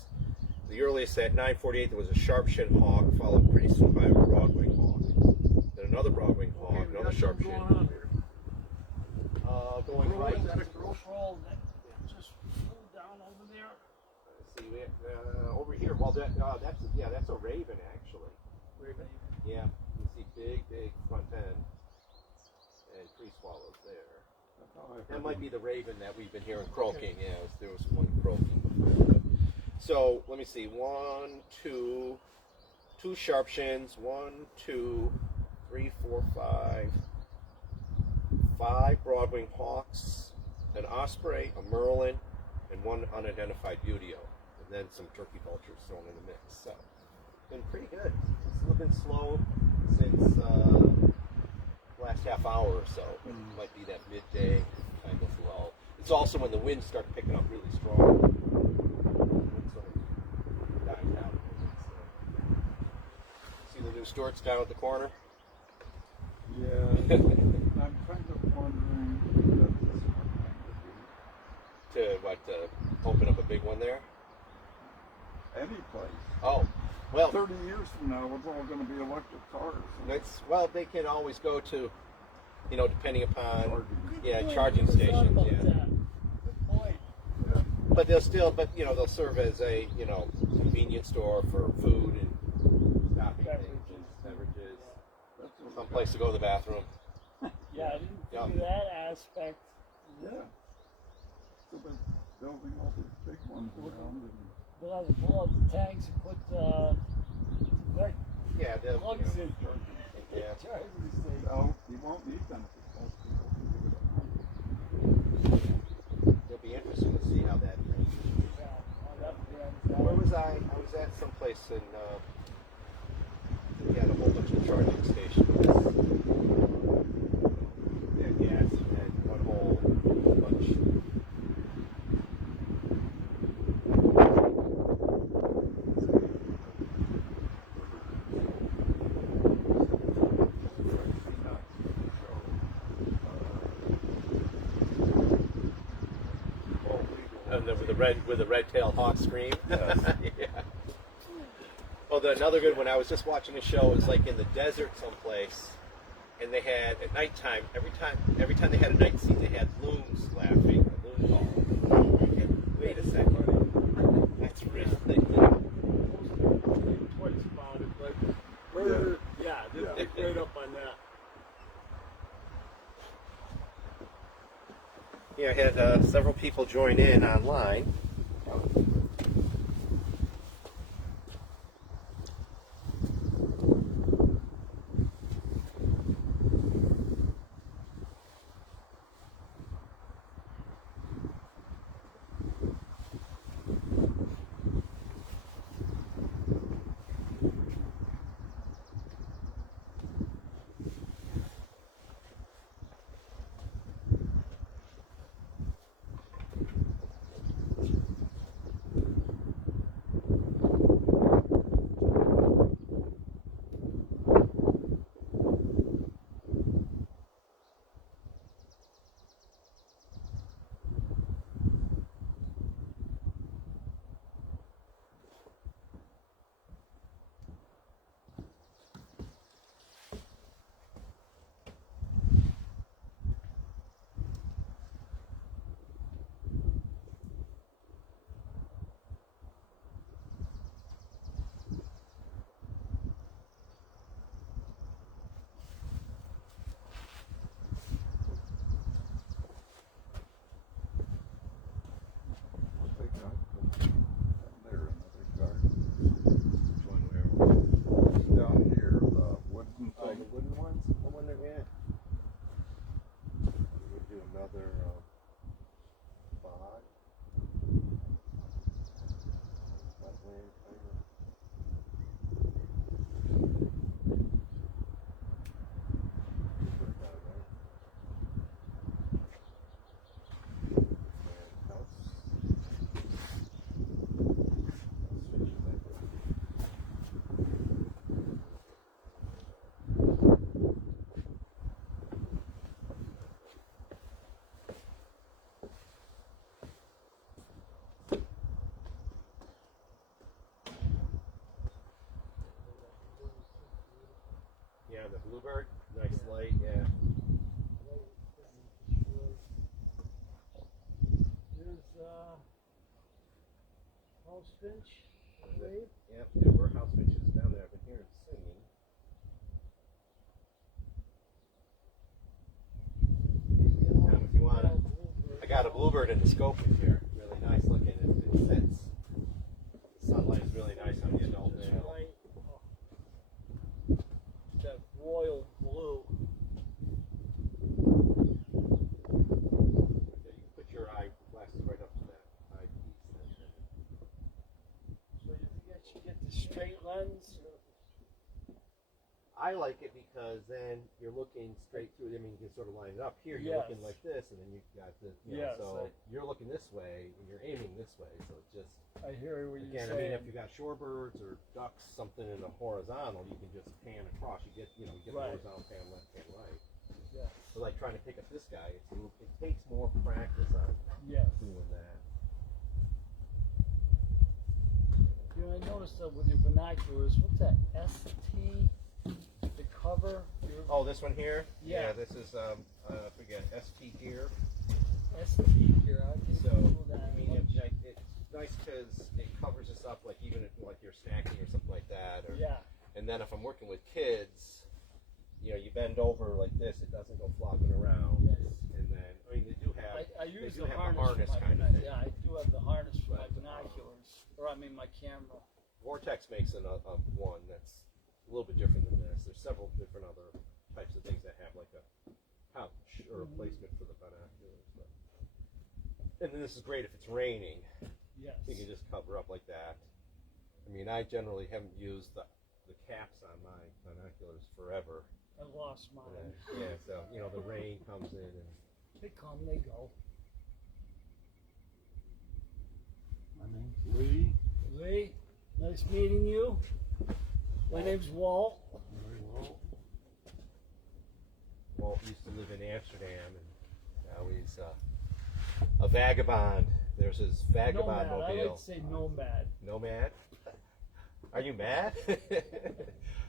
The earliest at 9:48 there was a sharp-shinned hawk, followed pretty soon by a broad-winged hawk. Then another broad-winged hawk, Okay, we another got something sharp-shinned. going on here. Going right. Is that a girl? Control that just flew down over there. Let's see, over here. Well, that's a raven actually. Raven. Yeah, you can see big front end and tree swallows there. That's how I That heard might it. be the raven that we've been hearing croaking. Yeah, there was one croaking before. So let me see. 1, 2, 2 sharp shins. 1, 2, 3, 4, 5. 5 broadwing hawks, an osprey, a merlin, and 1 unidentified buteo, and then some turkey vultures thrown in the mix. So, been pretty good. It's a little bit slow since last half hour or so. It might be that midday kind of lull. It's also when the winds start picking up really strong. It sort of dies down. See the new Stewart's down at the corner? Yeah, I'm kind of wondering if that's a smart thing To open up a big one there? to do. Any place. Oh, well, 30 years from now, it's all going to be electric cars. they can always go to, depending upon, Charging. charging Never thought stations, about yeah. that. Good point. Yeah. But they'll serve as a, convenience store for food and stopping things, beverages, That's what some place to go to the bathroom. Yeah, I didn't Yeah. think of that aspect. Yeah. So they're building all these big ones around. And They'll have to pull out the tanks and put like Yeah, they'll, plugs in. Yeah. Charging station. well, you won't need them because most people can do it at home. it'll be interesting to see how that transitions. Yeah, oh, that brings Where out- was I? I was at someplace in, they had a whole bunch of charging stations. Yeah, gas and one whole bunch. And then with the red-tailed hawk scream. Yes. Yeah. Well, another good one. I was just watching a show. It was like in the desert someplace, and they had at nighttime. Every time they had a night scene, they had loons laughing, a loon call. Wait a second. That's really Twice about it, but further, yeah, they picked right up on that. Yeah, I had several people join in online. Bluebird, nice light, yeah. There's house finch, wave. Yep, there were house finches down there. I've been hearing singing. If you want, I got a bluebird in the scope in here. Really nice looking. It sets. The sunlight is really nice on the adult Just male. right. That royal blue. You can put your eye glasses right up to that eyepiece. So you think I should get the straight lens? I like it because then you're looking straight through. I mean, you can sort of line it up here. You're Yes. looking like this, and then you've got the. You know, Yes, so you're looking this way, and you're aiming this way. So it's just. I hear what you're Again, I saying. mean, if you got shorebirds or ducks, something in the horizontal, you can just pan across. You get the Right. horizontal pan left, pan right. Yes. So like trying to pick up this guy, it takes more practice on Yes. doing that. You know, I noticed that with your binoculars, what's that? ST? The cover? Oh, this one here? Yeah. This is forget ST here. ST here. I didn't So know that. I mean, it's nice because it covers us up, like even if like you're snacking or something like that. Or, Yeah. And then if I'm working with kids, you bend over like this, it doesn't go flopping around. Yes. And then I mean they do have. I use do the have harness, for my kind of binoculars. thing. Yeah, I do have the harness for my But, binoculars, or I mean my camera. Vortex makes a one that's a little bit different than this. There's several different other types of things that have like a pouch or a placement for the binoculars. But. And then this is great if it's raining. Yes. You can just cover up like that. I mean, I generally haven't used the caps on my binoculars forever. I lost mine. Yeah, so the rain comes in and They come, they go. My name's Lee. Lee, nice meeting you. My name's Walt. Very well. Walt used to live in Amsterdam, and now he's a vagabond. There's his vagabond Nomad. I mobile. like to say nomad. Nomad? Are you mad?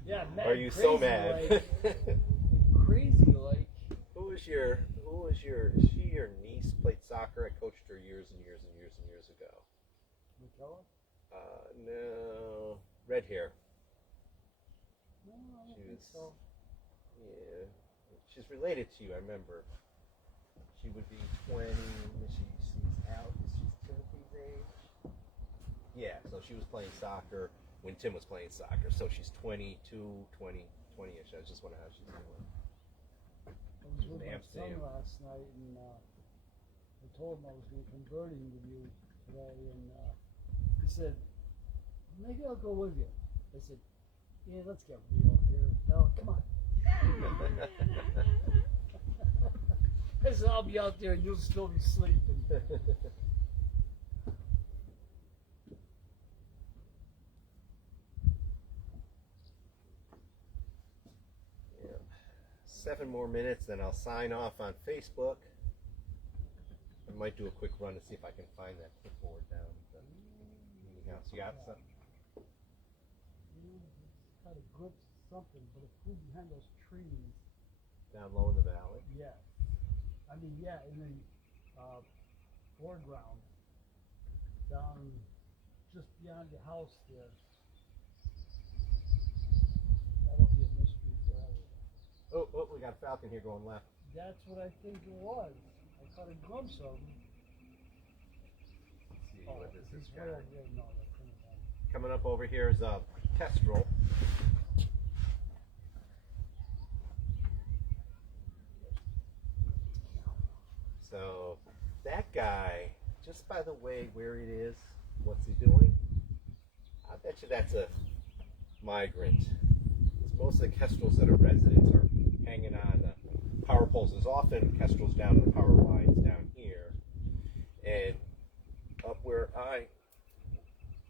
Yeah, mad. Are you so crazy, mad? Like, crazy, like. Who is your? Is she your niece? Played soccer. I coached her years and years and years and years ago. McKellar? No, red hair. No, I don't She think was. so. Yeah, she's related to you. I remember. She would be 20. She's out. She's Timothy's age. Yeah, so she was playing soccer when Tim was playing soccer. So she's 22, 20-ish. I was just wondering how she's doing. I was with my son Amsterdam. last night, and I told him I was going to convert him to you today, and he said, maybe I'll go with you. I said, yeah, let's get real here. No, come on. I said, I'll be out there and you'll still be sleeping. Yeah. 7 more minutes, then I'll sign off on Facebook. I might do a quick run to see if I can find that clipboard down at the meeting house. You got something? Had a glimpse of something, but it flew behind those trees. Down low in the valley? Yeah. I mean, yeah, in the foreground, down just beyond your house there. That'll be a mystery forever. Oh, we got a falcon here going left. That's what I think it was. I caught a glimpse of him. Let's see Oh, what this he's is. way over there. No, that couldn't have been. Coming up over here is a kestrel. So that guy, just by the way where it is, what's he doing? I bet you that's a migrant. It's most of the kestrels that are residents are hanging on the power poles. There's often kestrels down in the power lines down here. And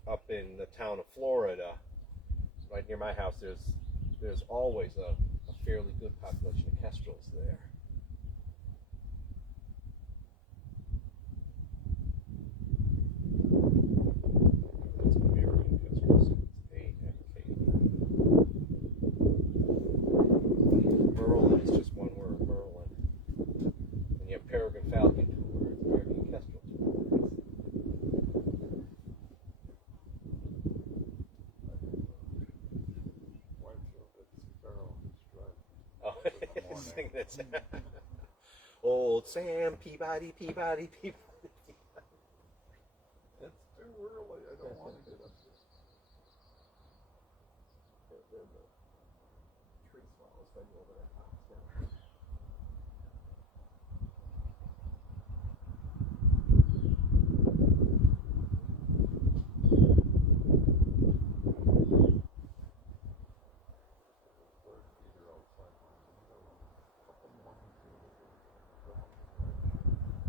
up in the town of Florida, right near my house, there's always a fairly good population of kestrels there. That's American kestrels. It's A-N-K. Old Sam Peabody, Peabody, Peabody. It's too early. I don't want to get up there. The tree swallows thing over that house down.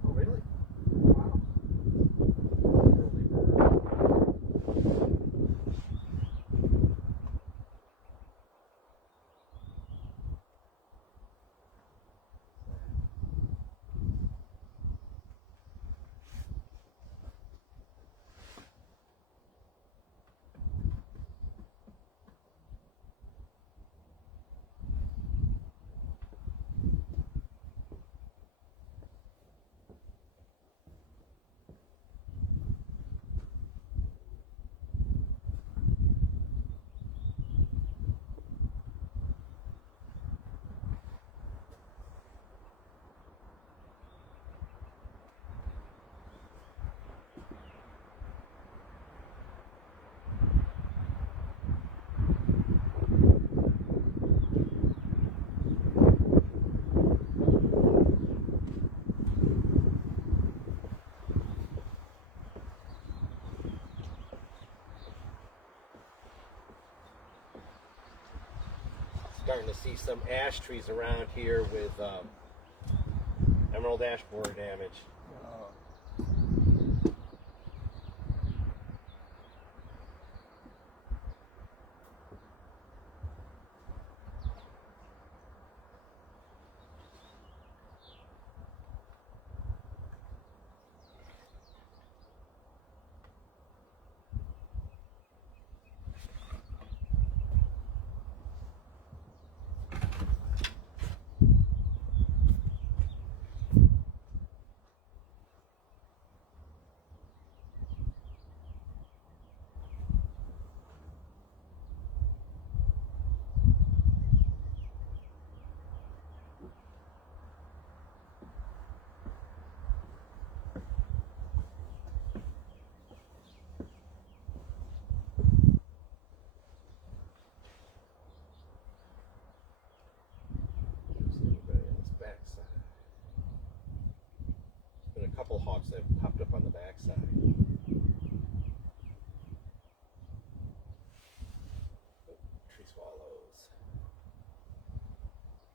Oh, really? Wow. Starting to see some ash trees around here with emerald ash borer damage. There's been a couple hawks that have popped up on the backside. Tree swallows.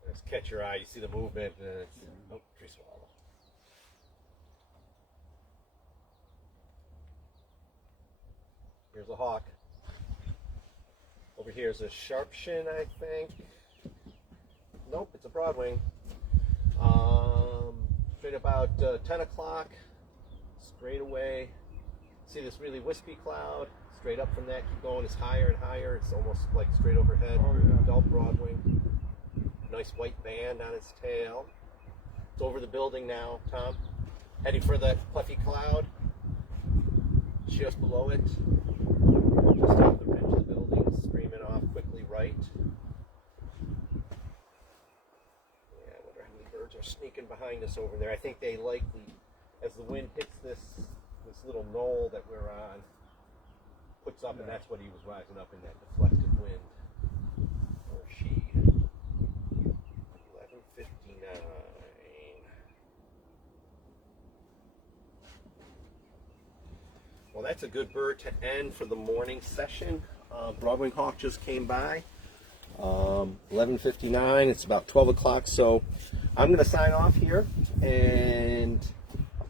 Just catch your eye, you see the movement, and it's, oh, tree swallow. Here's a hawk. Over here is a sharpshin, I think. Nope, it's a broadwing. Straight about 10 o'clock, straight away. See this really wispy cloud? Straight up from that, keep going, it's higher and higher. It's almost like straight overhead. Oh, yeah. Adult broadwing. Nice white band on its tail. It's over the building now, Tom. Heading for that puffy cloud. Just below it. Just off the ridge of the building, screaming off quickly right. Are sneaking behind us over there. I think they likely, as the wind hits this little knoll that we're on, puts up, and that's what he was rising up in, that deflected wind. Or she. 11:59. Well, that's a good bird to end for the morning session. Broadwing hawk just came by. 11:59. It's about 12 o'clock, so I'm going to sign off here and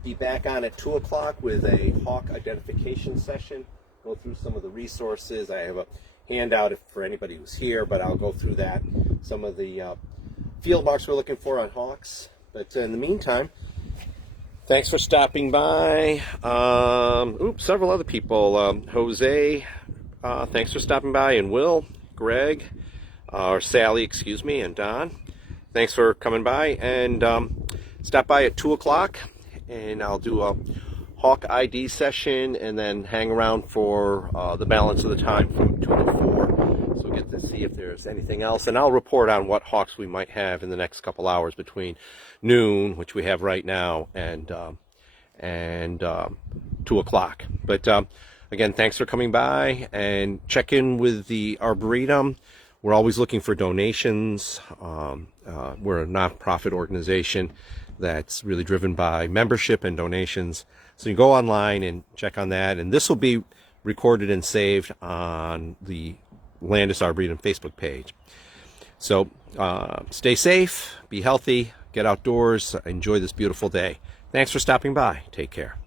be back on at 2 o'clock with a hawk identification session. Go through some of the resources. I have a handout for anybody who's here, but I'll go through that. Some of the field marks we're looking for on hawks. But in the meantime, thanks for stopping by. Several other people. Jose, thanks for stopping by, and Will, Greg, or Sally, excuse me, and Don. Thanks for coming by, and stop by at 2 o'clock, and I'll do a hawk ID session and then hang around for the balance of the time from 2 to 4. So get to see if there's anything else, and I'll report on what hawks we might have in the next couple hours between noon, which we have right now, and 2 o'clock. But again, thanks for coming by, and check in with the Arboretum. We're always looking for donations. We're a nonprofit organization that's really driven by membership and donations. So you go online and check on that. And this will be recorded and saved on the Landis Arboretum Facebook page. So stay safe, be healthy, get outdoors, enjoy this beautiful day. Thanks for stopping by. Take care.